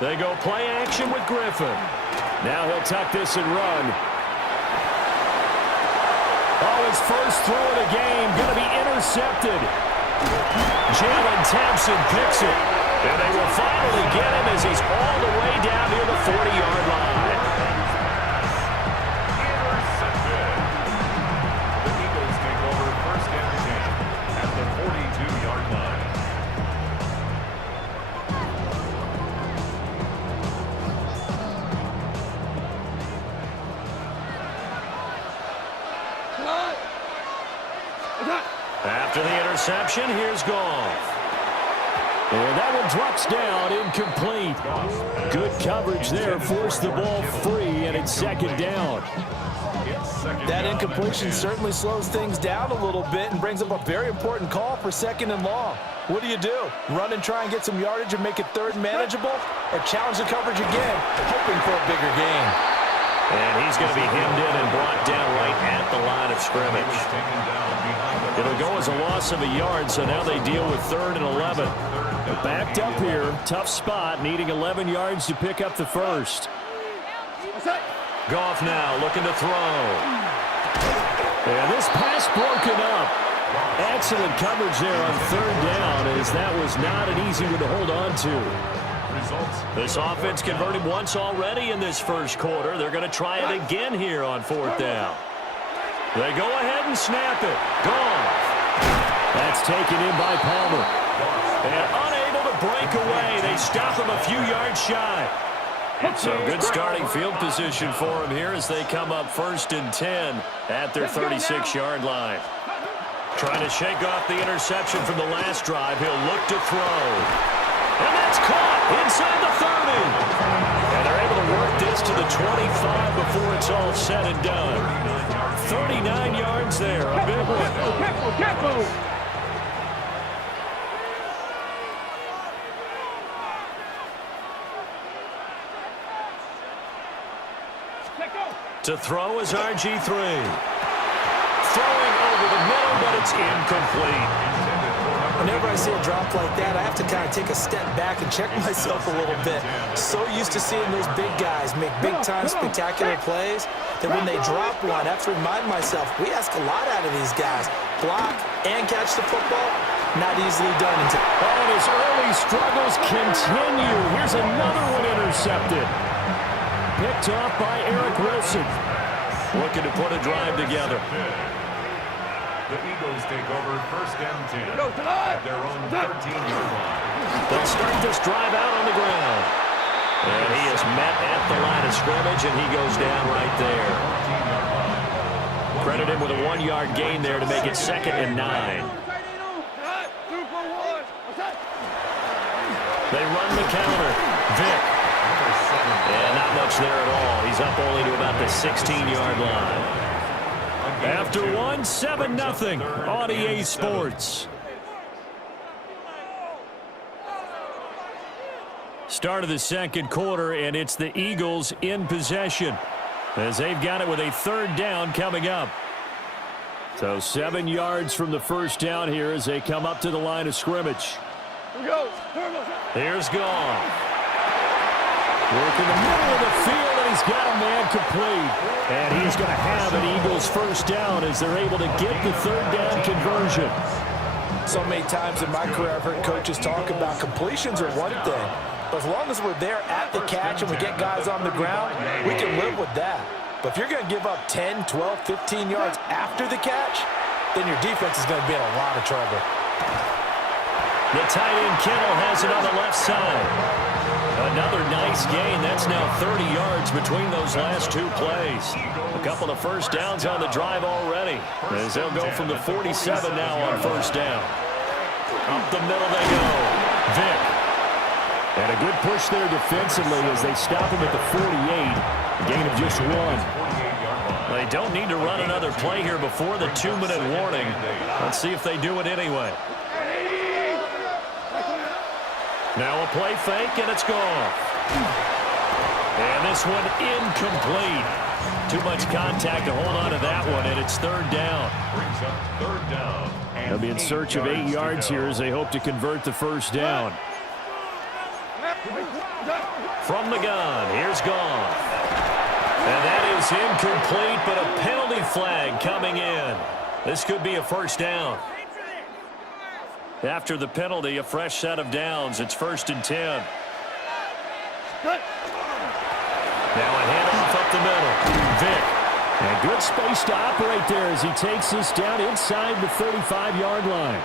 They go play action with Griffin. Now he'll tuck this and run. Oh, his first throw of the game going to be intercepted. Jalen Thompson picks it. And they will finally get him as he's all the way down near the 40-yard line. Intercepted. The Eagles take over 1st and 10 at the 42-yard line. After the interception, here's Goff. And that one drops down, incomplete. Good coverage there, forced the ball free, and it's 2nd down. That incompletion certainly slows things down a little bit and brings up a very important call for 2nd and long. What do? Run and try and get some yardage and make it 3rd manageable? Or challenge the coverage again, hoping for a bigger gain? And he's going to be hemmed in and brought down right at the line of scrimmage. It'll go as a loss of a yard, so now they deal with 3rd and 11. They're backed up here, tough spot, needing 11 yards to pick up the first. Goff now looking to throw. And this pass broken up. Excellent coverage there on 3rd down, as that was not an easy one to hold on to. This offense converted once already in this first quarter. They're going to try it again here on 4th down. They go ahead and snap it. Goff. That's taken in by Palmer. And unable to breakaway. They stop him a few yards shy. So good starting field position for him here as they come up 1st and 10 at their 36-yard line. Trying to shake off the interception from the last drive. He'll look to throw. And that's caught inside the 30. And they're able to work this to the 25 before it's all said and done. 39 yards there. A big one. Careful. To throw is RG3. Throwing over the middle, but it's incomplete. Whenever I see a drop like that, I have to kind of take a step back and check myself a little bit. So used to seeing those big guys make big-time spectacular plays that when they drop one, I have to remind myself, we ask a lot out of these guys. Block and catch the football, not easily done. And his early struggles continue. Here's another one intercepted. Picked off by Eric Wilson. Looking to put a drive together. The Eagles take over 1st and 10 at their own 13-yard line. They'll start this drive out on the ground. And he is met at the line of scrimmage, and he goes down right there. Credit him with a 1-yard gain there to make it 2nd and 9. They run the counter. Vic. And not much there at all. He's up only to about the 16-yard line. After 7-0 on EA Sports. Start of the 2nd quarter, and it's the Eagles in possession as they've got it with a 3rd down coming up. So 7 yards from the 1st down here as they come up to the line of scrimmage. Here's Goff. Work in the middle of the field, and he's got a man complete. And he's going to have an Eagles 1st down as they're able to get the 3rd down conversion. So many times in my career, I've heard coaches talk about completions are one thing. But as long as we're there at the catch and we get guys on the ground, we can live with that. But if you're going to give up 10, 12, 15 yards after the catch, then your defense is going to be in a lot of trouble. The tight end Kittle has it on the left side. Another nice gain. That's now 30 yards between those last 2 plays. A couple of 1st downs on the drive already, as they'll go from the 47 now on 1st down. Up the middle they go. Vic. And a good push there defensively as they stop him at the 48. A gain of just 1. They don't need to run another play here before the 2-minute warning. Let's see if they do it anyway. Now a play fake, and it's gone. And this one incomplete. Too much contact to hold on to that one, and it's 3rd down. Brings up 3rd down. They'll be in search of 8 yards here as they hope to convert the 1st down. From the gun, here's Goff. And that is incomplete, but a penalty flag coming in. This could be a 1st down. After the penalty, a fresh set of downs. It's 1st and 10. Now a handoff up the middle. Vic. And good space to operate there as he takes this down inside the 35-yard line.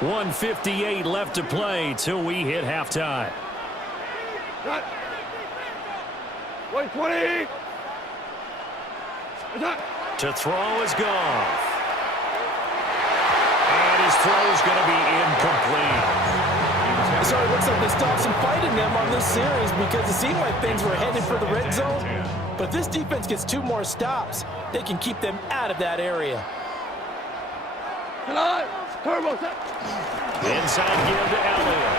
1:58 left to play till we hit halftime. 120. To throw is Goff. And his throw is going to be incomplete. So it looks like they stopped some fight in them on this series because it seemed like things were headed for the red zone. But if this defense gets 2 more stops, they can keep them out of that area. Inside give to Elliott.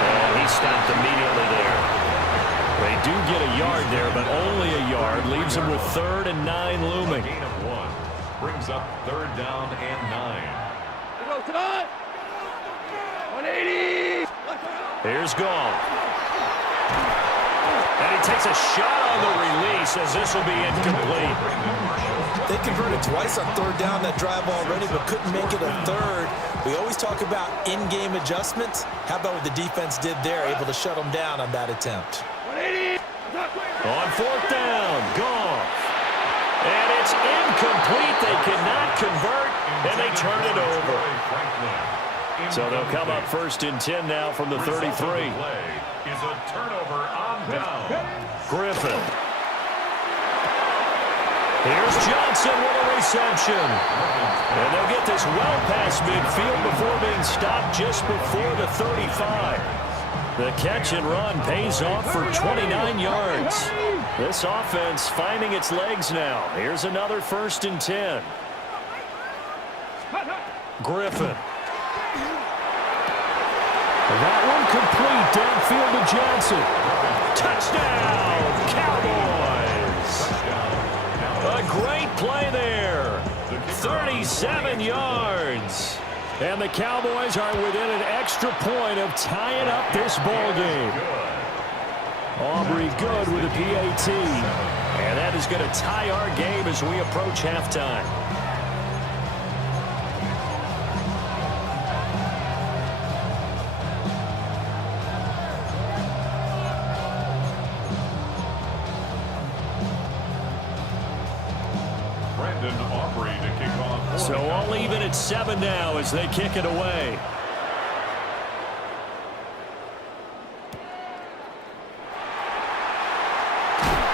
And he stopped immediately there. They do get a yard there, but only a yard. Leaves them with 3rd and 9 looming. Gain of 1. Brings up 3rd down and 9. 180. Here's Goff. And he takes a shot on the release as this will be incomplete. They converted twice on 3rd down that drive already, but couldn't make it a 3rd. We always talk about in-game adjustments. How about what the defense did there, able to shut them down on that attempt? 180. On 4th down, Goff. And it's incomplete. They cannot convert, and they turn it over. So they'll come up 1st and 10 now from the 33. Is a turnover on down. Griffin. Here's Johnson with a reception. And they'll get this well past midfield before being stopped just before the 35. The catch and run pays off for 29 yards. This offense finding its legs now. Here's another 1st and 10. Griffin. That one complete downfield to Johnson. Touchdown, Cowboys. A great play there. 37 yards. And the Cowboys are within an extra point of tying up this ball game. Aubrey good with a PAT. And that is going to tie our game as we approach halftime. So all even at 7 now as they kick it away.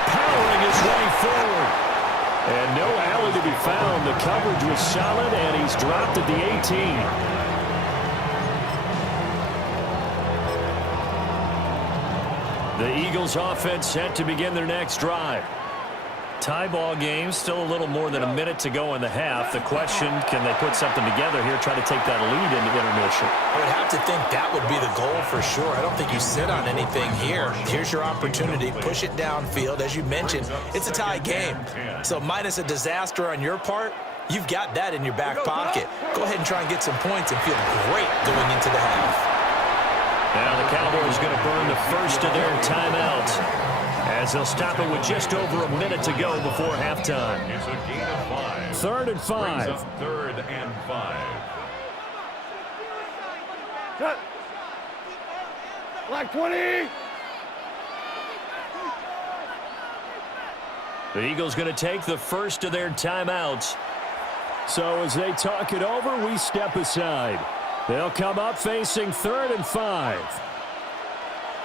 Powering his way forward. And no alley to be found. The coverage was solid, and he's dropped at the 18. The Eagles offense set to begin their next drive. Tie ball game, still a little more than a minute to go in the half. The question, can they put something together here, try to take that lead into intermission? I would have to think that would be the goal for sure. I don't think you sit on anything here. Here's your opportunity. Push it downfield. As you mentioned, it's a tie game. So minus a disaster on your part, you've got that in your back pocket. Go ahead and try and get some points and feel great going into the half. Now the Cowboys going to burn the first of their timeouts, as they'll stop it with just over a minute to go before halftime. It's a gain of 5. 3rd and 5. Brings up 3rd and 5. Black 20. The Eagles going to take the first of their timeouts. So as they talk it over, we step aside. They'll come up facing 3rd and 5.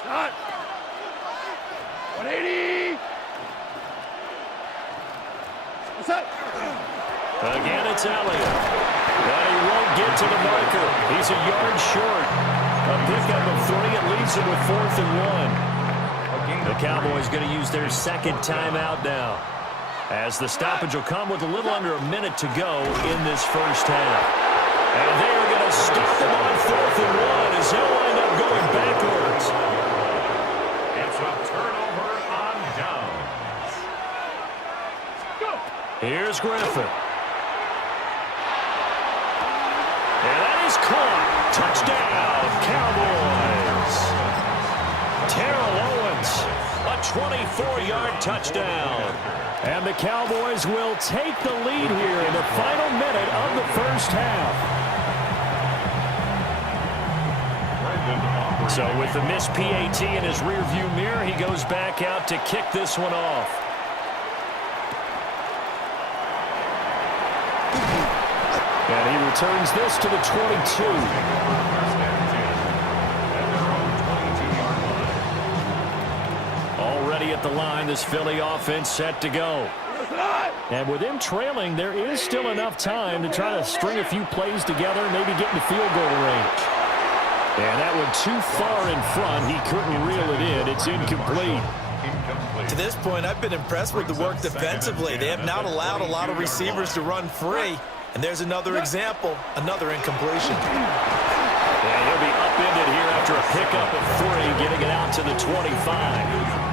Shot. 180. What's up? Again, it's Elliott. But he won't get to the marker. He's a yard short. A pickup of 3. It leaves him with 4th and 1. The Cowboys going to use their second timeout now, as the stoppage will come with a little under a minute to go in this first half. And they are going to stop them on 4th and 1 as they'll wind up going backwards. It's a turnover on downs. Here's Griffin. And that is caught. Touchdown, Cowboys. Terrell Owens, a 24-yard touchdown. And the Cowboys will take the lead here in the final minute of the first half. So with the missed PAT in his rearview mirror, he goes back out to kick this one off. And he returns this to the 22. Already at the line, this Philly offense set to go. And with him trailing, there is still enough time to try to string a few plays together and maybe get into field goal range. And that one too far in front. He couldn't reel it in. It's incomplete. To this point, I've been impressed with the work defensively. They have not allowed a lot of receivers to run free. And there's another example, another incompletion. And he'll be upended here after a pickup of 3, getting it out to the 25.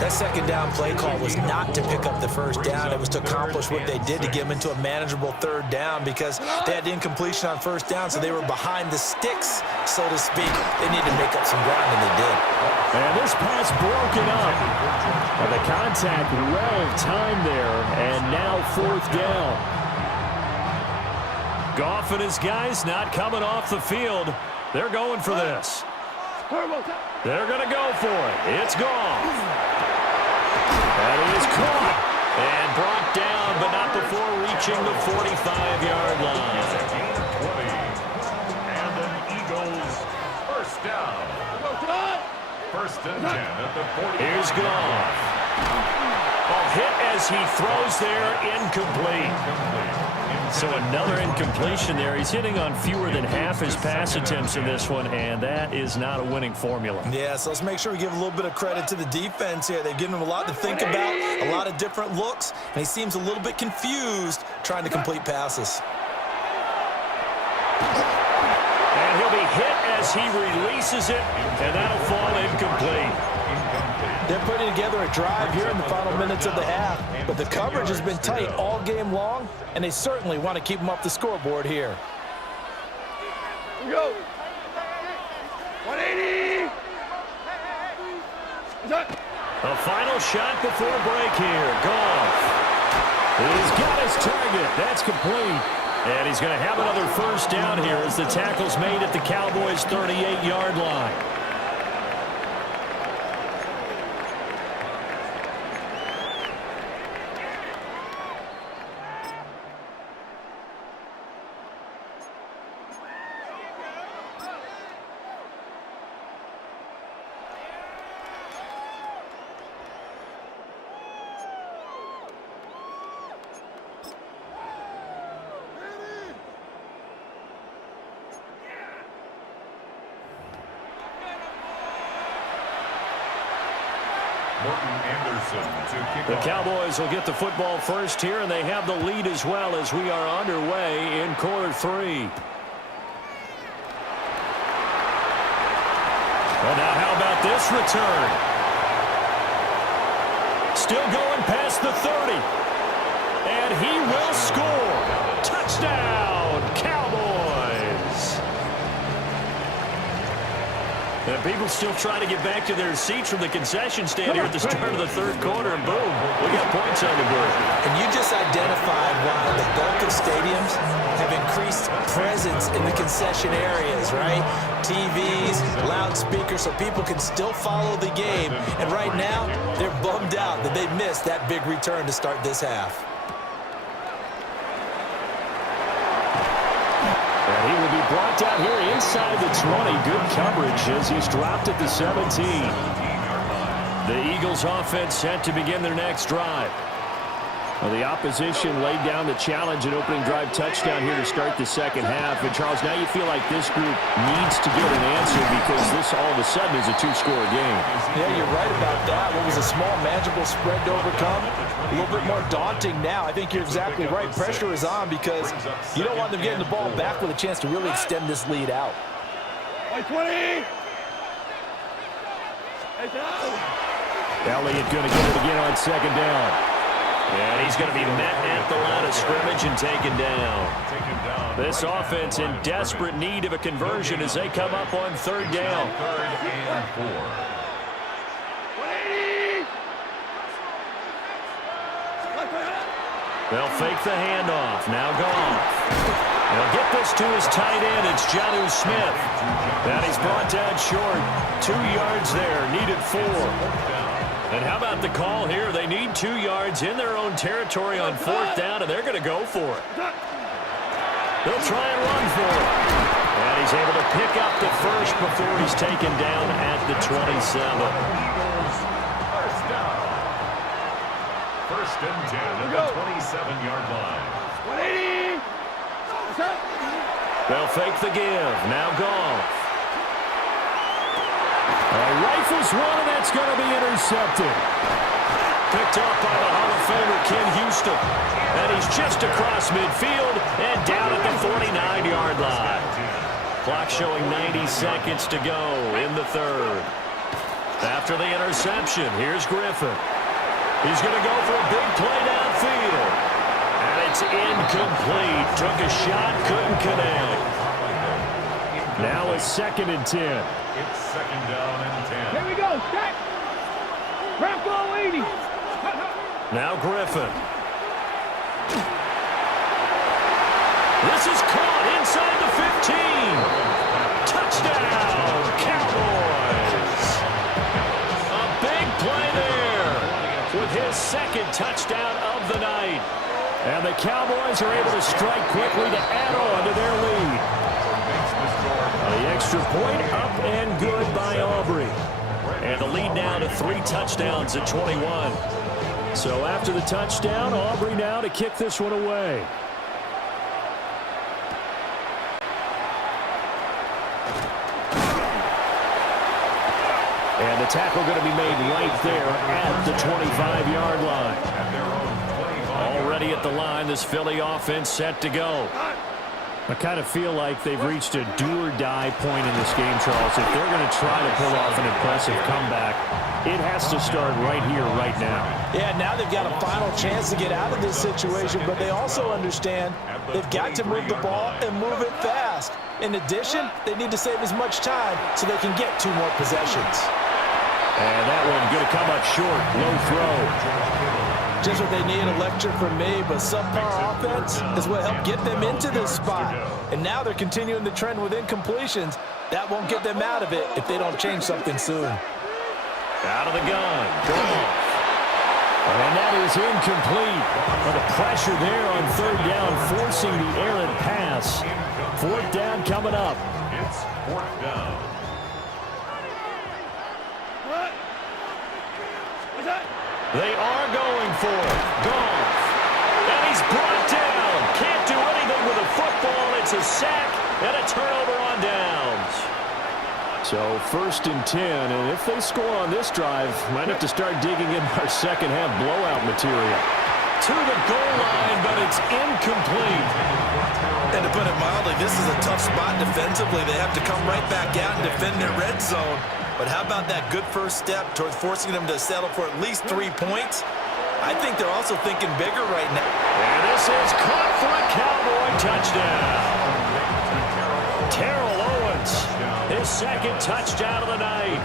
That second down play call was not to pick up the first down. It was to accomplish what they did to get them into a manageable 3rd down, because they had incompletion on 1st down, so they were behind the sticks, so to speak. They needed to make up some ground, and they did. And this pass broken up. And the contact well timed there, and now 4th down. Goff and his guys not coming off the field. They're going for this. They're going to go for it. It's Goff. That is caught and brought down, but not before reaching the 45-yard line. down. First and 10 at the 40. Here's Goff. Oh, hit as he throws there, incomplete. So another incompletion there. He's hitting on fewer than half his pass attempts in this one, and that is not a winning formula. Yeah, so let's make sure we give a little bit of credit to the defense here. They've given him a lot to think about, a lot of different looks, and he seems a little bit confused trying to complete passes. And he'll be hit as he releases it, and that'll fall incomplete. They're putting together a drive here in the final minutes of the half, but the coverage has been tight all game long, and they certainly want to keep them off the scoreboard here. Here we go. 180. The final shot before break here. Goff. He's got his target. That's complete. And he's going to have another first down here as the tackle's made at the Cowboys' 38-yard line. The Cowboys will get the football first here, and they have the lead as well as we are underway in quarter 3. Well, now how about this return? Still going past the 30. And he will score. Touchdown, Cowboys. And people still trying to get back to their seats from the concession stand here at the start of the third quarter, and boom, we got points on the board. And you just identified why the bulk of stadiums have increased presence in the concession areas, right? TVs, loudspeakers, so people can still follow the game. And right now, they're bummed out that they missed that big return to start this half. And he will be brought down here inside the 20. Good coverage as he's dropped at the 17. The Eagles offense set to begin their next drive. Well, the opposition laid down the challenge and opening drive touchdown here to start the second half. And, Charles, now you feel like this group needs to get an answer because this all of a sudden is a two-score game. Yeah, you're right about that. What was a small, manageable spread to overcome, a little bit more daunting now. I think you're exactly right. Pressure is on because you don't want them getting the ball back with a chance to really extend this lead out. 20. Elliott going to get it again on second down. And he's going to be met at the line of scrimmage and taken down. This offense in desperate need of a conversion as they come up on third down. Third and 4. 180. They'll fake the handoff. Now Goff. They'll get this to his tight end. It's Jonnu Smith. And he's brought down short. 2 yards there. Needed 4. And how about the call here? They need 2 yards in their own territory on fourth down, and they're going to go for it. They'll try and run for it. And he's able to pick up the first before he's taken down at the 27. First down. First and 10 at the 27-yard line. 180. They'll fake the give. Now Goff. Rifles one, and that's going to be intercepted. Picked up by the Hall of Famer Ken Houston. And he's just across midfield and down at the 49-yard line. Clock showing 90 seconds to go in the third. After the interception, here's Griffin. He's going to go for a big play downfield. And it's incomplete. Took a shot, couldn't connect. Now it's 2nd and 10. It's second down and 10. Here we go. Set. Bronco 80. Now Griffin. This is caught inside the 15. Touchdown, Cowboys. A big play there with his second touchdown of the night. And the Cowboys are able to strike quickly to add on to their lead. Makes the score The extra point up and good by Aubrey. And the lead now to 3 touchdowns at 21. So after the touchdown, Aubrey now to kick this one away. And the tackle going to be made right there at the 25-yard line. Already at the line, this Philly offense set to go. I kind of feel like they've reached a do-or-die point in this game, Charles. If they're going to try to pull off an impressive comeback, it has to start right here, right now. Yeah, now they've got a final chance to get out of this situation, but they also understand they've got to move the ball and move it fast. In addition, they need to save as much time so they can get 2 more possessions. And that one going to come up short. Low throw. Just what they need, a lecture from me, but subpar offense is what helped get them into this spot. And now they're continuing the trend with incompletions. That won't get them out of it if they don't change something soon. Out of the gun. And that is incomplete. But the pressure there on 3rd down, forcing the errant pass. 4th down coming up. It's 4th down. They are going for it. Goff. And he's brought down. Can't do anything with a football. It's a sack and a turnover on downs. So 1st and 10, and if they score on this drive, might have to start digging in our second-half blowout material. To the goal line, but it's incomplete. And to put it mildly, this is a tough spot defensively. They have to come right back out and defend their red zone. But how about that good first step towards forcing them to settle for at least 3 points? I think they're also thinking bigger right now. And this is caught for a Cowboy touchdown. Terrell Owens, his 2nd touchdown of the night.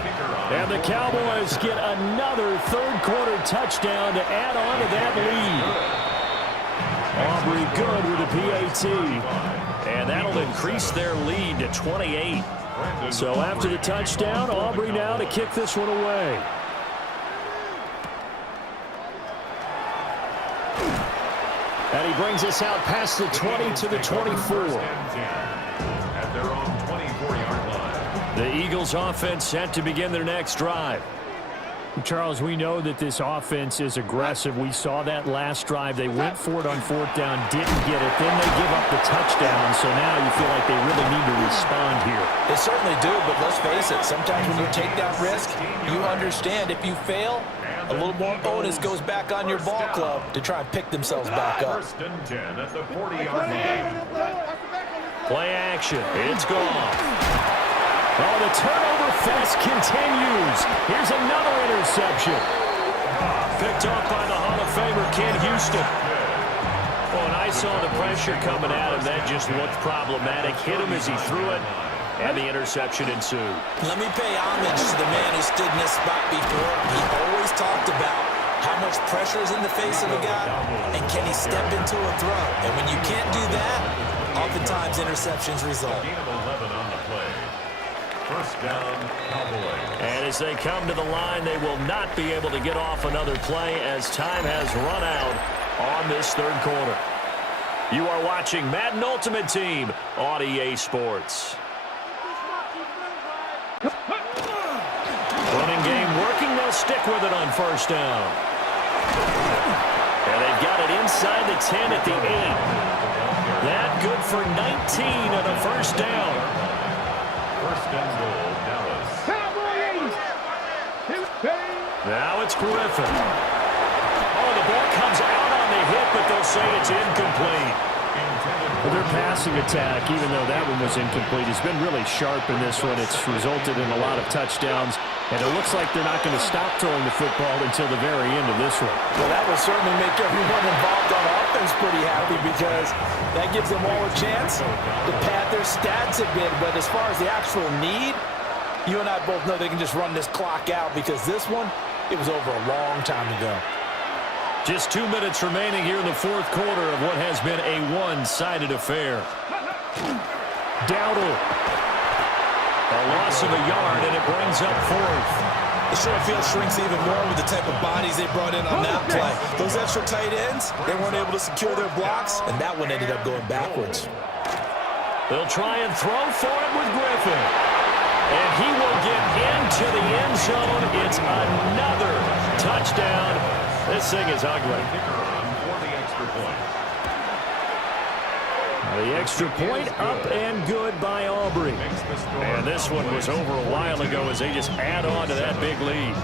And the Cowboys get another 3rd quarter touchdown to add on to that lead. Aubrey good with a PAT. And that'll increase their lead to 28. So after the touchdown, Aubrey now to kick this one away. And he brings us out past the 20 to the 24. At their own 24-yard line. The Eagles offense set to begin their next drive. Charles, we know that this offense is aggressive. We saw that last drive. They went for it on 4th down, didn't get it. Then they give up the touchdown. So now you feel like they really need to respond here. They certainly do, but let's face it. Sometimes when you take that risk, you understand if you fail, a little more onus goes back on your ball club to try and pick themselves back up. 1st and 10 at the 40-yard line. Play action. It's gone. Oh, the turnover fest continues. Here's another interception. Picked off by the Hall of Famer, Ken Houston. Oh, and I saw the pressure coming at him. That just looked problematic. Hit him as he threw it, and the interception ensued. Let me pay homage to the man who stood in this spot before. He always talked about how much pressure is in the face of a guy, and can he step into a throw? And when you can't do that, oftentimes interceptions result. 11 on the play. 1st down, Cowboys. And as they come to the line, they will not be able to get off another play as time has run out on this 3rd quarter. You are watching Madden Ultimate Team on EA Sports. Running game working. They'll stick with it on 1st down. And they've got it inside the 10 at the 8. That good for 19 and a 1st down. 1st and goal, Dallas. Now it's Griffin. Oh, the ball comes out on the hit, but they'll say it's incomplete. But their passing attack, even though that one was incomplete, has been really sharp in this one. It's resulted in a lot of touchdowns, and it looks like they're not going to stop throwing the football until the very end of this one. Well, that will certainly make everyone involved on offense pretty happy because that gives them all a chance to pad their stats a bit. But as far as the actual need, you and I both know they can just run this clock out because this one, it was over a long time ago. Just 2 minutes remaining here in the 4th quarter of what has been a one-sided affair. Dowdle. A loss of a yard, and it brings up 4th. The short field shrinks even more with the type of bodies they brought in on that play. Those extra tight ends, they weren't able to secure their blocks, and that one ended up going backwards. They'll try and throw for it with Griffin. And he will get into the end zone. It's another touchdown. This thing is ugly. The extra point up and good by Aubrey. And this one was over a while ago as they just add on to that big lead.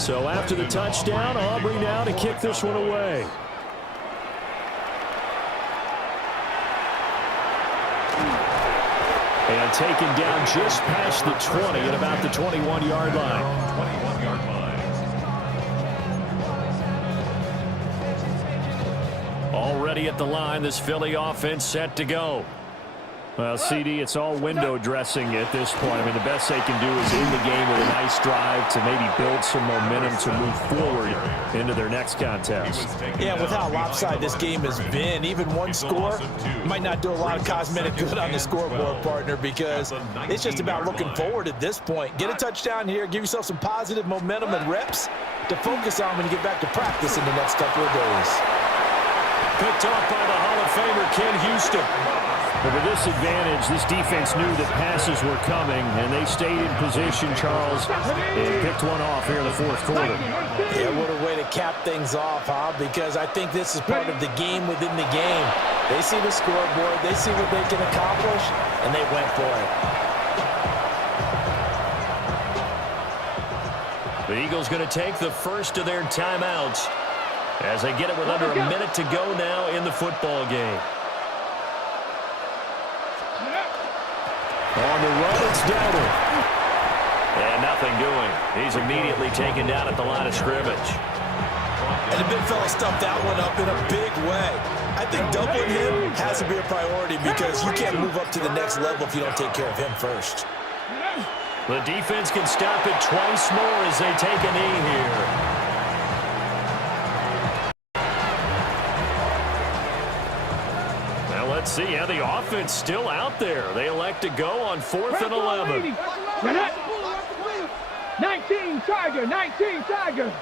So after the touchdown, Aubrey now to kick this one away. And taken down just past the 20 at about the 21-yard line. 21-yard line. Already at the line, this Philly offense set to go. Well, CD, it's all window dressing at this point. I mean, the best they can do is in the game with a nice drive to maybe build some momentum to move forward into their next contest. Yeah, with how lopsided this game has been, even one score might not do a lot of cosmetic good on the scoreboard, partner, because it's just about looking forward at this point. Get a touchdown here, give yourself some positive momentum and reps to focus on when you get back to practice in the next couple of days. Picked off by the Hall of Famer Ken Houston. But with this advantage, this defense knew that passes were coming, and they stayed in position, Charles, and picked one off here in the fourth quarter. Yeah, what a way to cap things off, huh? Because I think this is part of the game within the game. They see the scoreboard, they see what they can accomplish, and they went for it. The Eagles going to take the first of their timeouts as they get it with under a minute to go now in the football game. On the run, it's Dowdle. And nothing doing. He's immediately taken down at the line of scrimmage. And the big fella stuffed that one up in a big way. I think doubling him has to be a priority because you can't move up to the next level if you don't take care of him first. The defense can stop it twice more as they take a knee here. Let's see how the offense still out there. They elect to go on 4th and 11. 19 Tiger, 19 Tiger.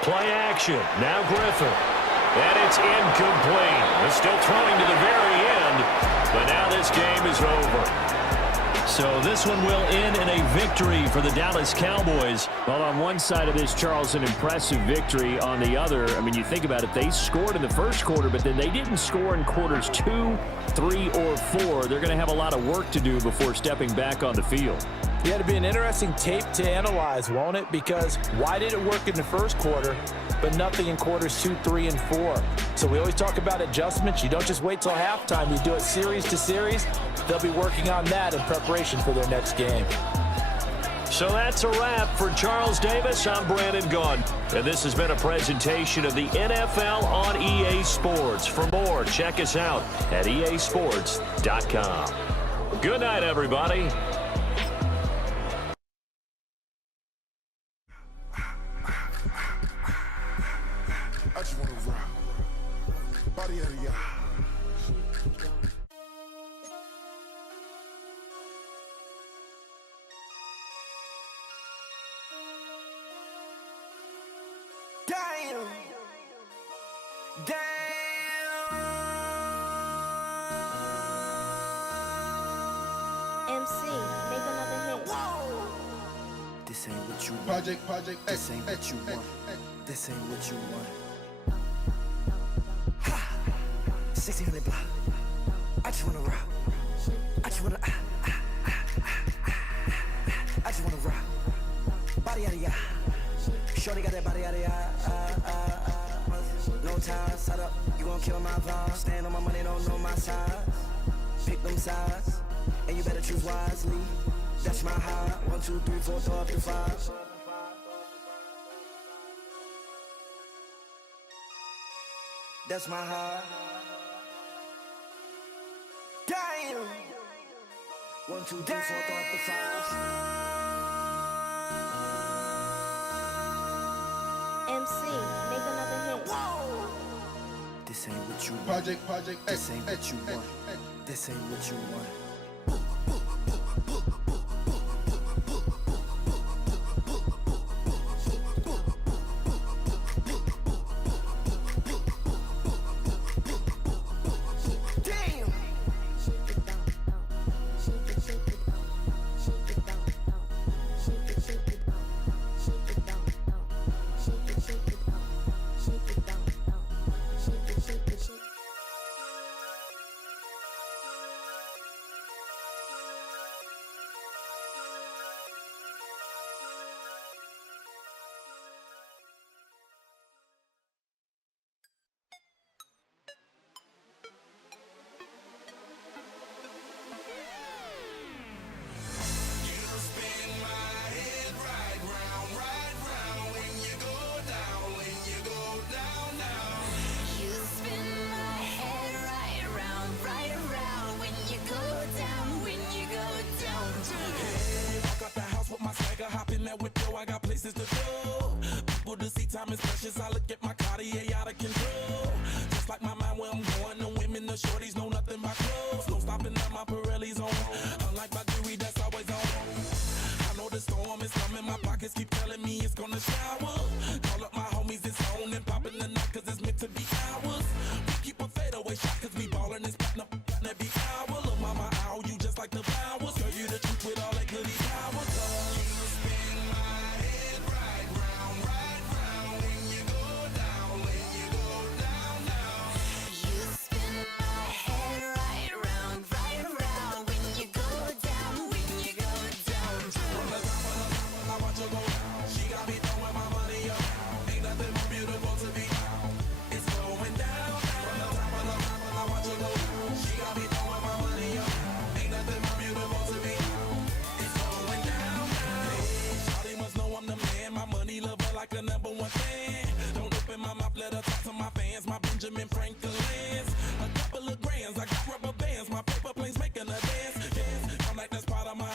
Play action. Now Griffin. And it's incomplete. They're still throwing to the very end. But now this game is over. So this one will end in a victory for the Dallas Cowboys. Well, on one side of this, Charles, an impressive victory. On the other, I mean, you think about it, they scored in the first quarter, but then they didn't score in quarters 2, 3, or 4. They're going to have a lot of work to do before stepping back on the field. Yeah, it'll be an interesting tape to analyze, won't it? Because why did it work in the first quarter, but nothing in quarters 2, 3, and 4? So we always talk about adjustments. You don't just wait till halftime. You do it series to series. They'll be working on that in preparation for their next game. So that's a wrap for Charles Davis. I'm Brandon Gunn. And this has been a presentation of the NFL on EA Sports. For more, check us out at easports.com. Good night, everybody. I just wanna rock. Body out of y'all. Damn. MC, make another hit. This ain't what you want. Project, This ain't what you want. This ain't what you want. 1600 block. I just wanna rock. I just wanna I just wanna rock. Body out of ya. Shorty got that body out of ya. No time, set up. You gon' kill my vibe. Stand on my money, don't know my size. Pick them sides, and you better choose wisely. That's my high. 1, 2, 3, 4, throw up to 5. That's my high. Damn. 1, 2, 3, 4, throw up to 5. MC, make another hit. This ain't what you want. Project, This ain't what you want. This ain't what you want. the shorties know nothing but clothes. No stopping at my Pirelli's on. Unlike my jewelry that's always on. I know the storm is coming, my pockets keep telling me it's gonna shower. Call up my homies, it's on and popping the night cause it's meant to be ours. We keep a fadeaway shot cause we ballin' and spittin' up every hour. Look mama, ow, you just like the flowers. Girl, you the truth with all that goody power. You spin my head right round when you go down, when you go down, down. You spin my head right round when you go down, when you go down. From the top of the top, I watch her go. She got me throwing my money up. Ain't nothing more beautiful to me. It's going down. From the top of the top, I watch her go. She got me throwing my money up. Ain't nothing more beautiful to me. It's going down. Hey, shawty must know I'm the man. My money lover like a #1 fan. Don't open my mouth, let her talk to my fans. My Benjamin Franklin's. A couple of grands, I got rubber bands. My paper planes making a dance. Yes, I'm like that's part of my.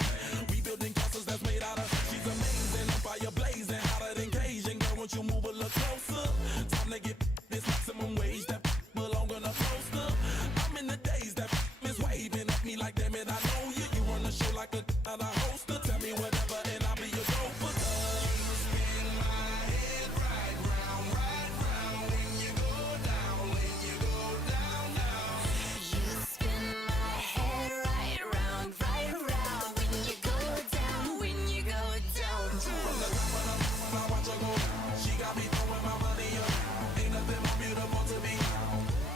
We building castles that's made out of. She's amazing, I'm fire blazing, hotter than Cajun. Girl, won't you move a little closer? Time to get this maximum wage that belong on a poster. I'm in the days that is waving at me like damn it, I know you. You run the show like a hoster. Tell me whatever and I'll be your gopher. You spin my head right round when you go down, when you go down, down. You spin my head right round when you go down, when you go down. From the top of the I watch her go. She got me throwing my money up. Ain't nothing more beautiful to me.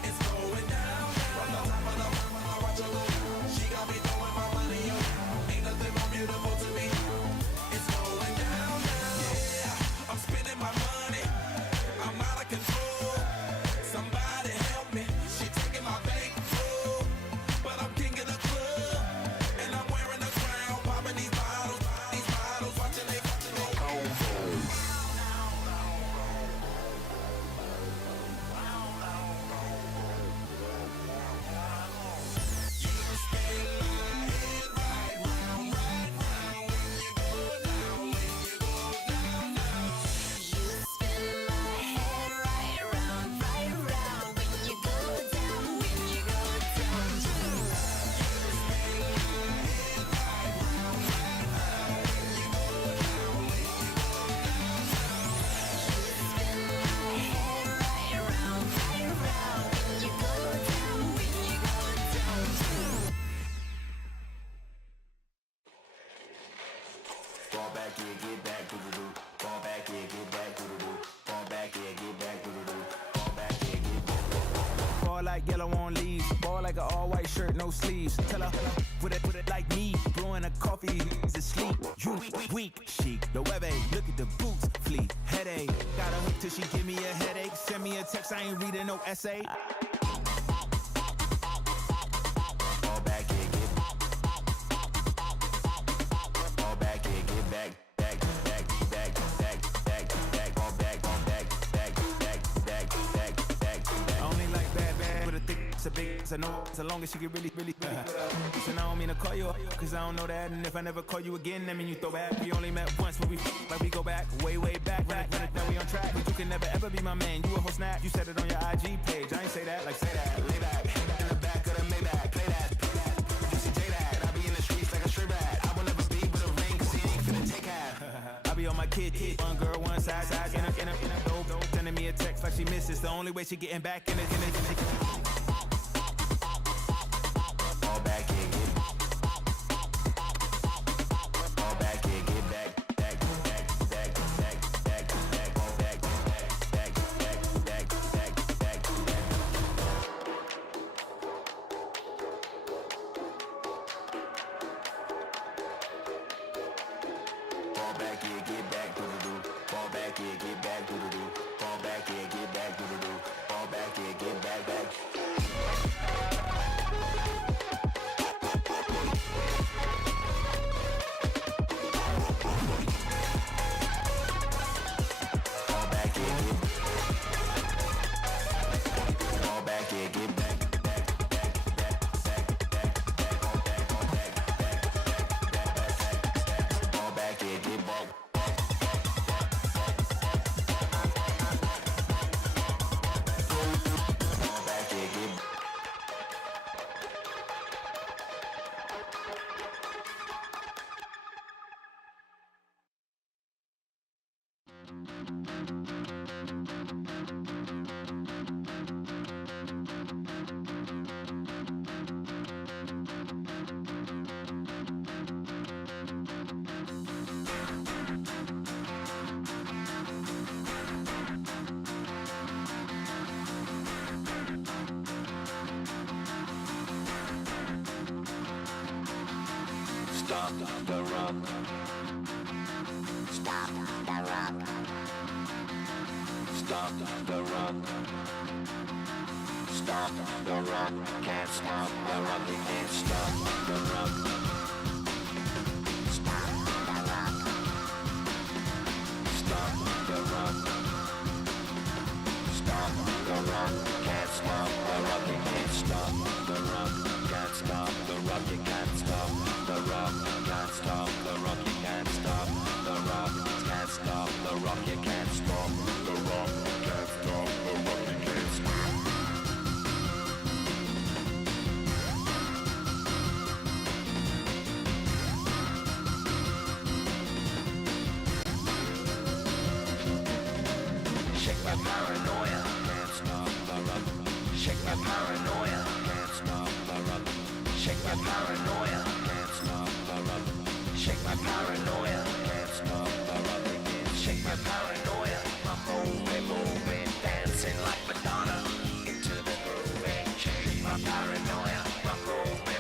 It's going down. From the top of the I watch her go. She got me throwing my money up. Ain't nothing more beautiful to me. It's going down. Yeah, I'm spending my money. I'm out of control. Somebody help me. She taking my bank full. But I'm king of the club. And I'm wearing a crown. Popping these bottles, watching they go cold. You spin my head right round when you go down, when you go down. Fall back here, get back, doo-doo-doo. Fall back here, get back, doo-doo-doo. Fall back here, get back, doo-doo-doo. Fall back here, get back. Ball like yellow on leaves. Ball like an all-white shirt, no sleeves. Tell her, put it like me. Blowing a coffee, he's asleep. You weak, chic. The web look at the boots, fleet. Headache. Got a hook till she give me a headache. Send me a text, I ain't reading no essay. Fall back here, get back. Fall back here, get back. Back. Fall back. I only like bad, but a thick, it's a big, it's a no, so long as she get really. Listen, I don't mean to call you up, cause I don't know that, and if I never call you again, that mean you throw back. We only met once, but like we go back, way back, now we on track, but you can never ever be my man, you a whole snap, you said it on your IG page, I ain't say that, like say that, lay back, in the back of the Maybach, play that, you see J that, I be in the streets like a stray rat, I will never be with a ring, cause he ain't finna take half, I be on my kid, one girl, one side, in a dope, sending me a text like she misses, the only way she getting back in it. Fall back here, get back. Fall back here, get back. Fall back. Fall back here, get back, doo-doo-doo. Fall back here, get back, doo-doo-doo. Fall back here, get back, doo-doo-doo. Fall back here, get back. Stop the run. Stop the run. Stop the run. Stop the run. Can't stop the run. You can't stop the run. Stop the run. Stop the run. Stop the run. Can't stop the run. You can't stop the run. Can't stop the run. You can't stop the run. Can't stop the run. You can't stop the run. Can't stop the run. You can't stop the run. Can't stop the run. You can't stop. Shake my paranoia. Can't stop the run. Shake my paranoia. Can't stop the run. Shake my paranoia. Can't stop the run. Shake my paranoia. Can't stop the run. Shake my paranoia. I'm moving, dancing like Madonna into the groove. Shake my paranoia. I'm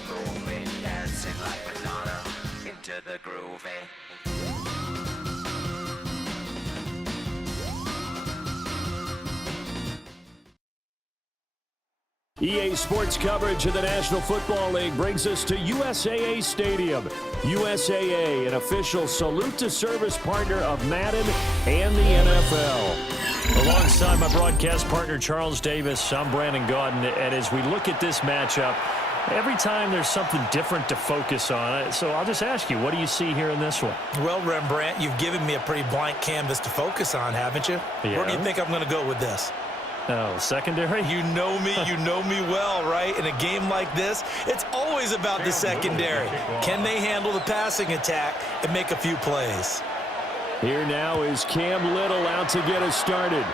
moving, dancing like Madonna into the groove. EA Sports coverage of the National Football League brings us to USAA Stadium. USAA, an official salute to service partner of Madden and the NFL. Alongside my broadcast partner Charles Davis, I'm Brandon Gaudin, and as we look at this matchup, every time there's something different to focus on. So I'll just ask you, what do you see here in this one? Well, Rembrandt, you've given me a pretty blank canvas to focus on, haven't you? Yeah. Where do you think I'm going to go with this? Oh, secondary? You know me well, right? In a game like this, it's always about the secondary. Can they handle the passing attack and make a few plays? Here now is Cam Little out to get us started.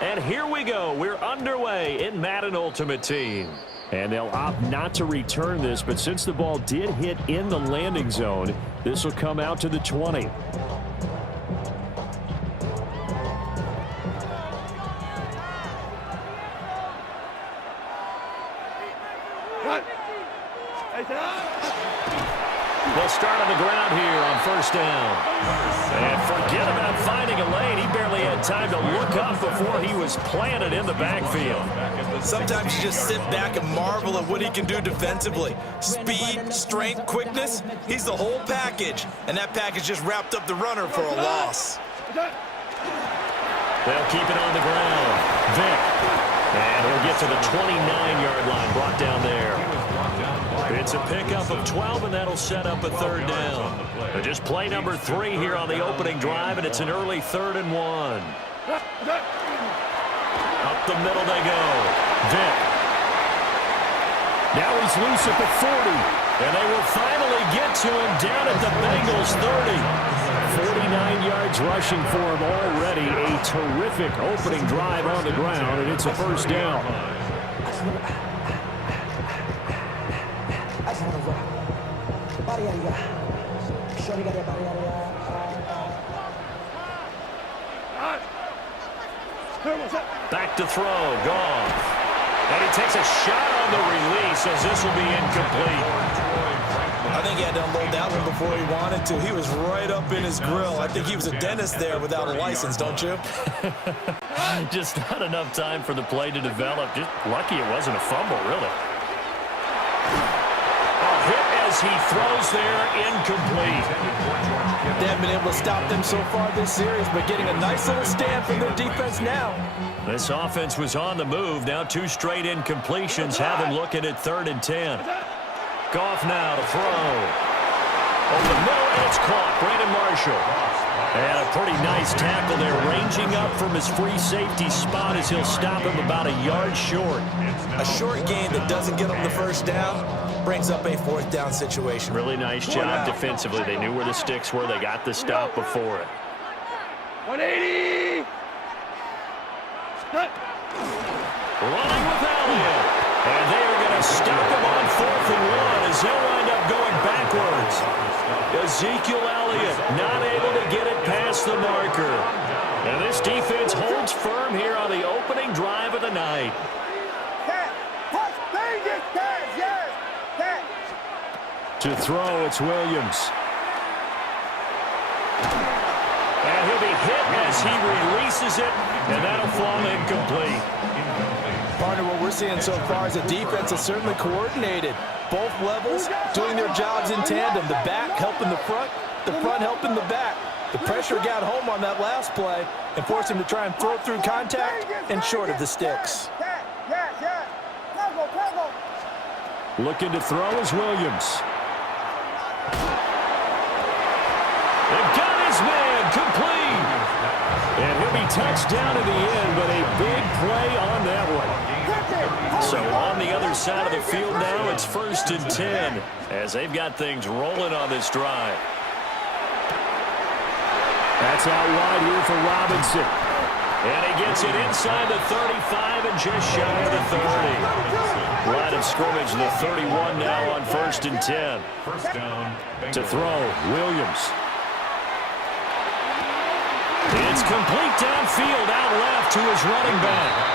And here we go. We're underway in Madden Ultimate Team. And they'll opt not to return this, but since the ball did hit in the landing zone, this will come out to the 20. They'll start on the ground here on first down. And forget about finding a lane. He barely had time to look up before he was planted in the backfield. Sometimes you just sit back and marvel at what he can do defensively. Speed, strength, quickness, he's the whole package. And that package just wrapped up the runner for a loss. They'll keep it on the ground. Vick. And he'll get to the 29-yard line, brought down there. It's a pickup of 12, and that'll set up a third down. Just play number 3 here on the opening drive, and it's an early 3rd and 1. Up the middle they go. Vick. Now he's loose at the 40, and they will finally get to him down at the Bengals 30. 49 yards rushing for him already. A terrific opening drive on the ground, and it's a first down. Back to throw, Goff. And he takes a shot on the release as this will be incomplete. I think he had to unload that one before he wanted to. He was right up in his grill. I think he was a dentist there without a license, don't you? Just not enough time for the play to develop. Just lucky it wasn't a fumble, really. A hit as he throws there, incomplete. They haven't been able to stop them so far this series, but getting a nice little stand from their defense now. This offense was on the move. Now 2 straight incompletions have him looking at 3rd and 10. Goff now to throw. Over the middle, and it's caught. Brandon Marshall. And a pretty nice tackle there, ranging up from his free safety spot as he'll stop him about a yard short. A short gain that doesn't get him the first down brings up a 4th down situation. Really nice job defensively. They knew where the sticks were. They got the stop before it. 180! Running with Elliott. And they are going to stop him on 4th and 1 as they'll wind up going backwards. Ezekiel Elliott not able to get it past the marker. And this defense holds firm here on the opening drive of the night. To throw, it's Williams. he'll be hit as he releases it, and that'll fall incomplete. Partner, what we're seeing so far is the defense is certainly coordinated. Both levels doing their jobs in tandem. The back helping the front helping the back. The pressure got home on that last play and forced him to try and throw through contact and short of the sticks. Looking to throw is Williams. And got his man complete. And he'll be touched down in the end, but a big play on that one. So on the other side of the field now, it's 1st and 10 as they've got things rolling on this drive. That's out wide here for Robinson. And he gets it inside the 35 and just shy of the 30. Line of scrimmage, the 31 now on 1st and 10. First down. To throw, Williams. It's complete downfield, out left to his running back.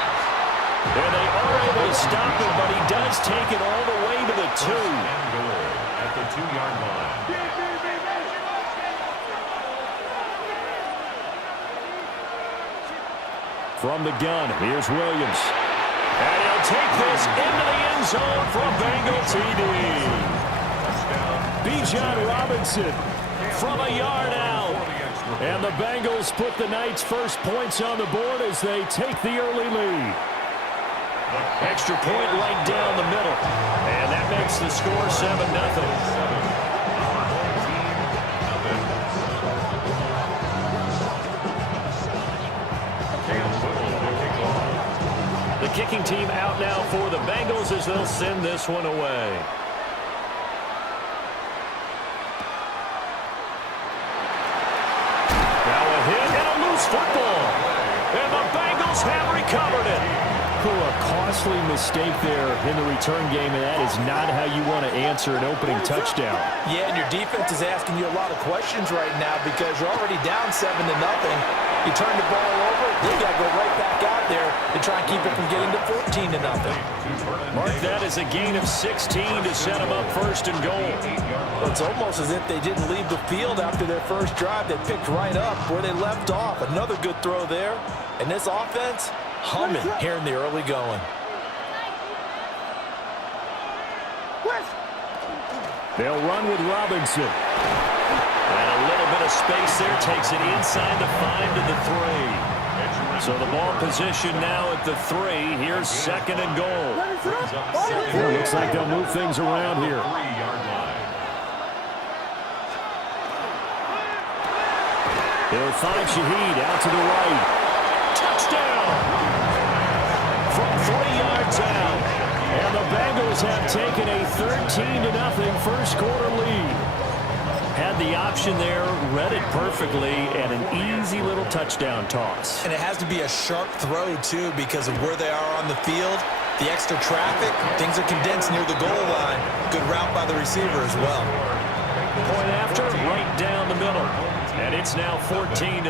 And they are able to stop him, but he does take it all the way to the 2. And goal at the 2-yard line. From the gun, here's Williams. And he'll take this into the end zone for a Bengal TD. Bijan Robinson from a yard out. And the Bengals put the Knights' first points on the board as they take the early lead. Extra point right down the middle. And that makes the score 7-0. The kicking team out now for the Bengals as they'll send this one away. Now a hit and a loose football. And the Bengals have recovered it. A costly mistake there in the return game, and that is not how you want to answer an opening touchdown. Yeah, and your defense is asking you a lot of questions right now because you're already down 7-0. You turn the ball over, you got to go right back out there to try and keep it from getting to 14-0. Mark that as a gain of 16 to set them up 1st and goal. It's almost as if they didn't leave the field after their first drive. They picked right up where they left off. Another good throw there. And this offense, humming here in the early going. They'll run with Robinson. And a little bit of space there, takes it inside the 5 to the 3. So the ball position now at the 3. Here's 2nd and goal. Yeah, looks like they'll move things around here. 3-yard line. They'll find Shaheed out to the right. Touchdown! From 3 yards out. And the Bengals have taken a 13-0 first quarter lead. Had the option there, read it perfectly, and an easy little touchdown toss. And it has to be a sharp throw, too, because of where they are on the field. The extra traffic, things are condensed near the goal line. Good route by the receiver as well. Point after, right down the middle. And it's now 14-0.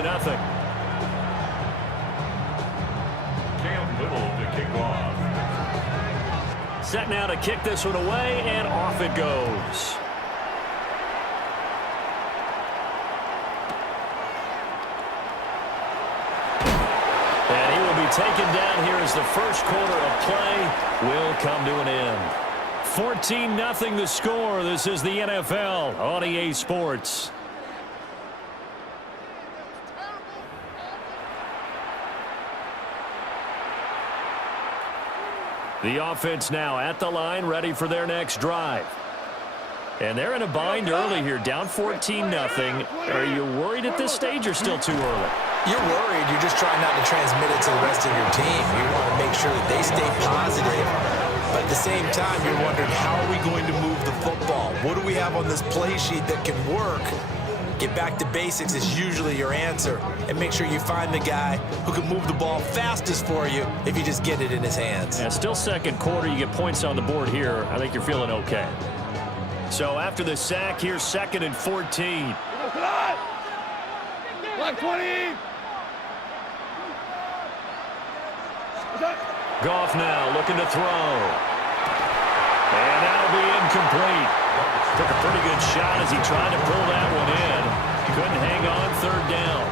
Cam Little to kick off. Set now to kick this one away, and off it goes. And he will be taken down here as the first quarter of play will come to an end. 14-0 the score. This is the NFL on EA Sports. The offense now at the line, ready for their next drive. And they're in a bind early here, down 14-0. Are you worried at this stage or still too early? You're worried. You're just trying not to transmit it to the rest of your team. You want to make sure that they stay positive. But at the same time, you're wondering, how are we going to move the football? What do we have on this play sheet that can work? Get back to basics is usually your answer. And make sure you find the guy who can move the ball fastest for you if you just get it in his hands. Yeah, still second quarter. You get points on the board here. I think you're feeling okay. So after the sack, here's 2nd and 14. Black 20. Goff now looking to throw. And that'll be incomplete. Took a pretty good shot as he tried to pull that one in. Couldn't hang on 3rd down.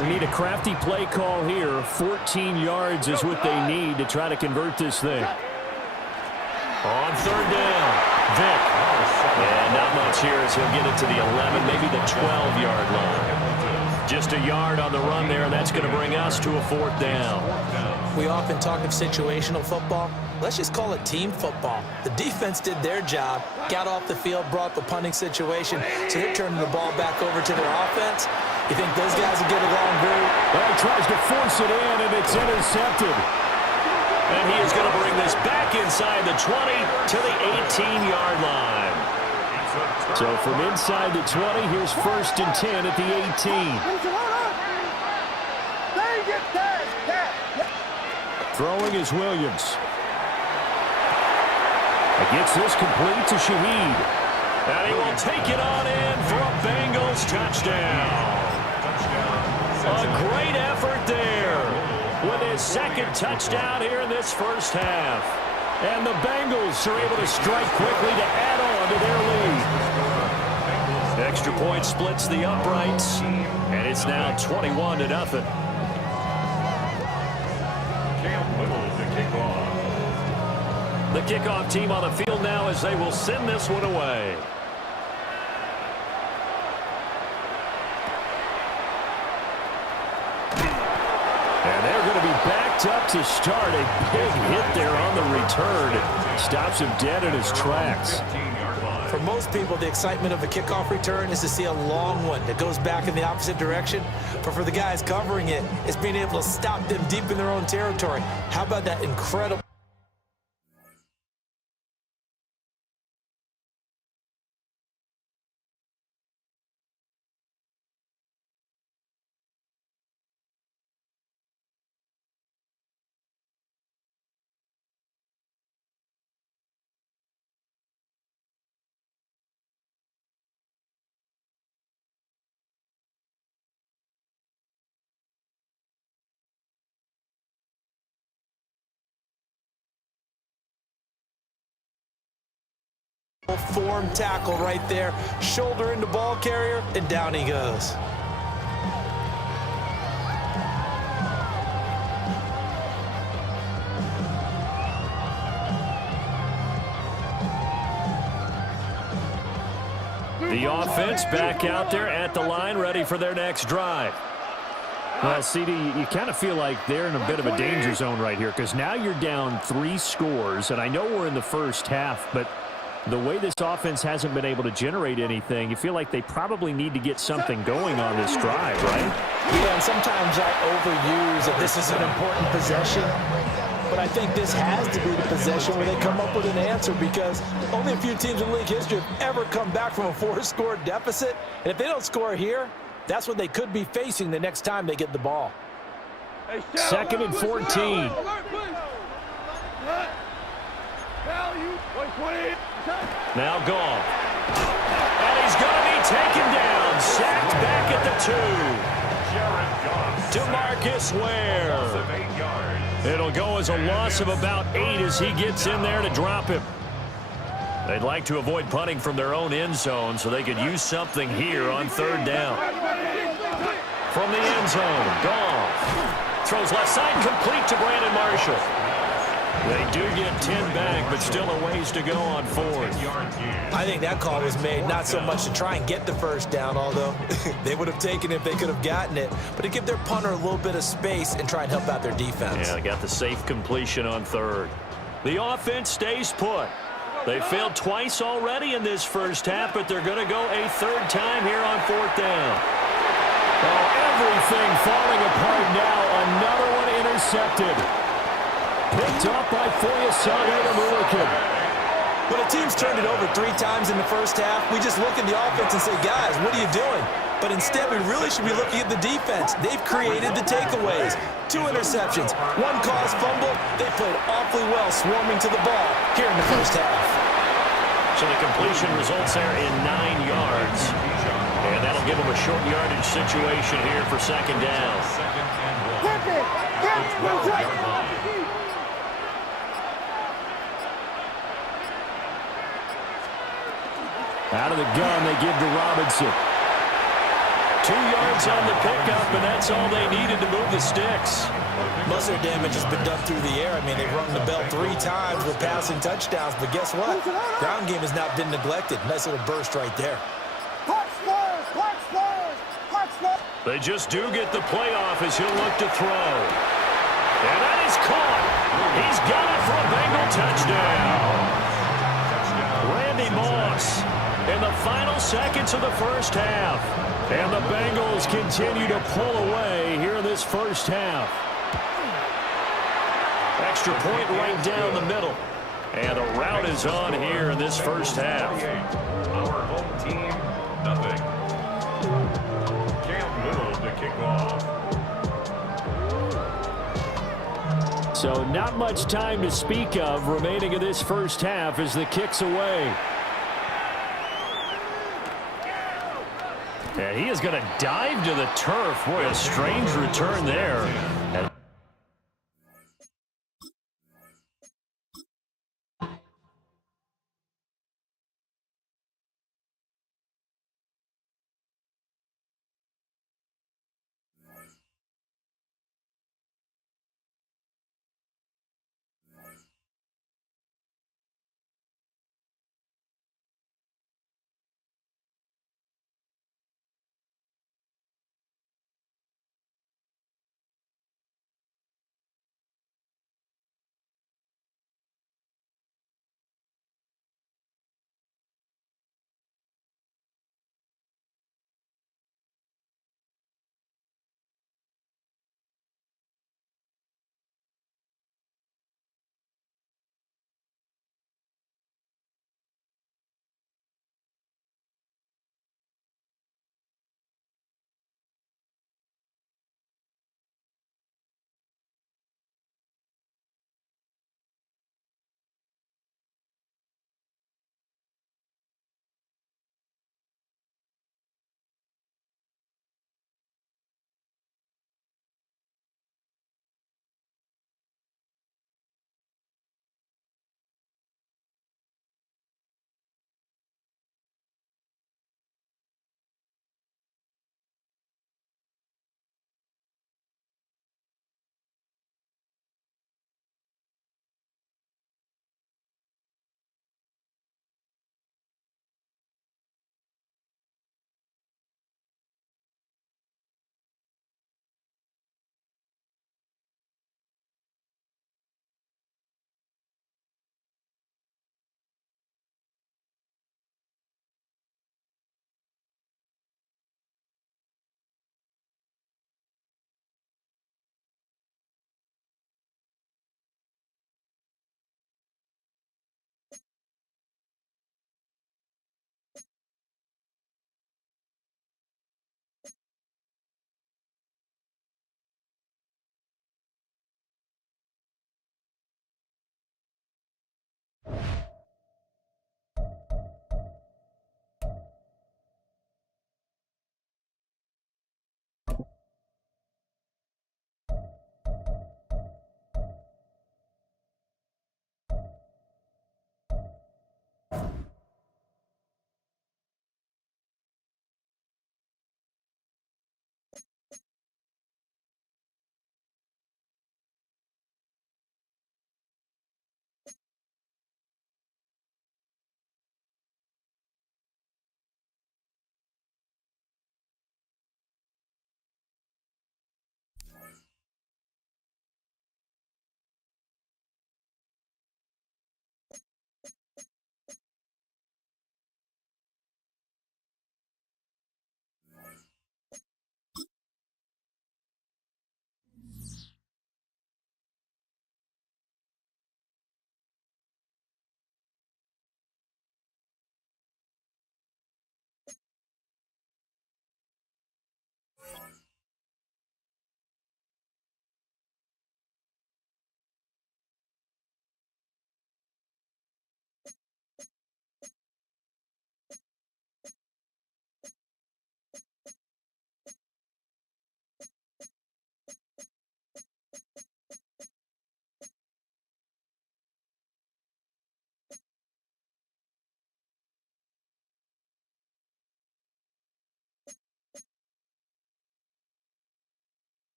They need a crafty play call here. 14 yards is what they need to try to convert this thing. On third down, Vic. And not much here as he'll get it to the 11, maybe the 12-yard line. Just a yard on the run there, and that's going to bring us to a fourth down. We often talk of situational football. Let's just call it team football. The defense did their job, got off the field, brought up a punting situation, so they're turning the ball back over to their offense. You think those guys will get along very well? He tries to force it in, and it's intercepted. And he is going to bring this back inside the 20 to the 18-yard line. So from inside the 20, here's 1st and 10 at the 18. Throwing is Williams. Gets this complete to Shaheed. And he will take it on in for a Bengals touchdown. A great effort there with his second touchdown here in this first half. And the Bengals are able to strike quickly to add on to their lead. Extra point splits the uprights, and it's now 21-0. The kickoff team on the field now as they will send this one away. And they're going to be backed up to start. A big hit there on the return. Stops him dead in his tracks. For most people, the excitement of a kickoff return is to see a long one that goes back in the opposite direction. But for the guys covering it, it's being able to stop them deep in their own territory. How about that incredible... form tackle right there, shoulder into ball carrier, and down he goes. The offense back out there at the line, ready for their next drive. Well, CD, you kind of feel like they're in a bit of a danger zone right here because now you're down 3 scores, and I know we're in the first half, but the way this offense hasn't been able to generate anything, you feel like they probably need to get something going on this drive, right? Yeah, and sometimes I overuse that this is an important possession, but I think this has to be the possession where they come up with an answer because only a few teams in league history have ever come back from a 4-score deficit, and if they don't score here, that's what they could be facing the next time they get the ball. 2nd and 14. Now gone. And he's going to be taken down. Sacked back at the 2. DeMarcus Ware. It'll go as a loss of about 8 as he gets in there to drop him. They'd like to avoid punting from their own end zone so they could use something here on 3rd down. From the end zone, Goff throws left side, complete to Brandon Marshall. They do get 10 back, but still a ways to go on 4th. I think that call was made not so much to try and get the first down, although they would have taken it if they could have gotten it, but to give their punter a little bit of space and try and help out their defense. Yeah, they got the safe completion on 3rd. The offense stays put. They failed twice already in this first half, but they're going to go a 3rd time here on 4th down. Oh, everything falling apart now. Another one intercepted. Picked up by Foyesade to Mulliken. When a team's turned it over 3 times in the first half, we just look at the offense and say, guys, what are you doing? But instead, we really should be looking at the defense. They've created the takeaways. 2 interceptions, 1 caused fumble. They played awfully well swarming to the ball here in the first half. So the completion results there in 9 yards. And that'll give them a short yardage situation here for 2nd down. Out of the gun, they give to Robinson. 2 yards on the pickup, and that's all they needed to move the sticks. Most of their damage has been done through the air. I mean, they've rung the bell 3 times with passing touchdowns, but guess what? Ground game has not been neglected. Nice little burst right there. They just do get the playoff as he'll look to throw. And that is caught. He's got it for a Bengal touchdown. Randy Moss in the final seconds of the first half. And the Bengals continue to pull away here in this first half. Extra point right down the middle. And the route is on here in this first half. Our home team, nothing. Cam Little to kick off. So not much time to speak of remaining in this first half as the kick's away. And he is going to dive to the turf. Boy, a strange return there.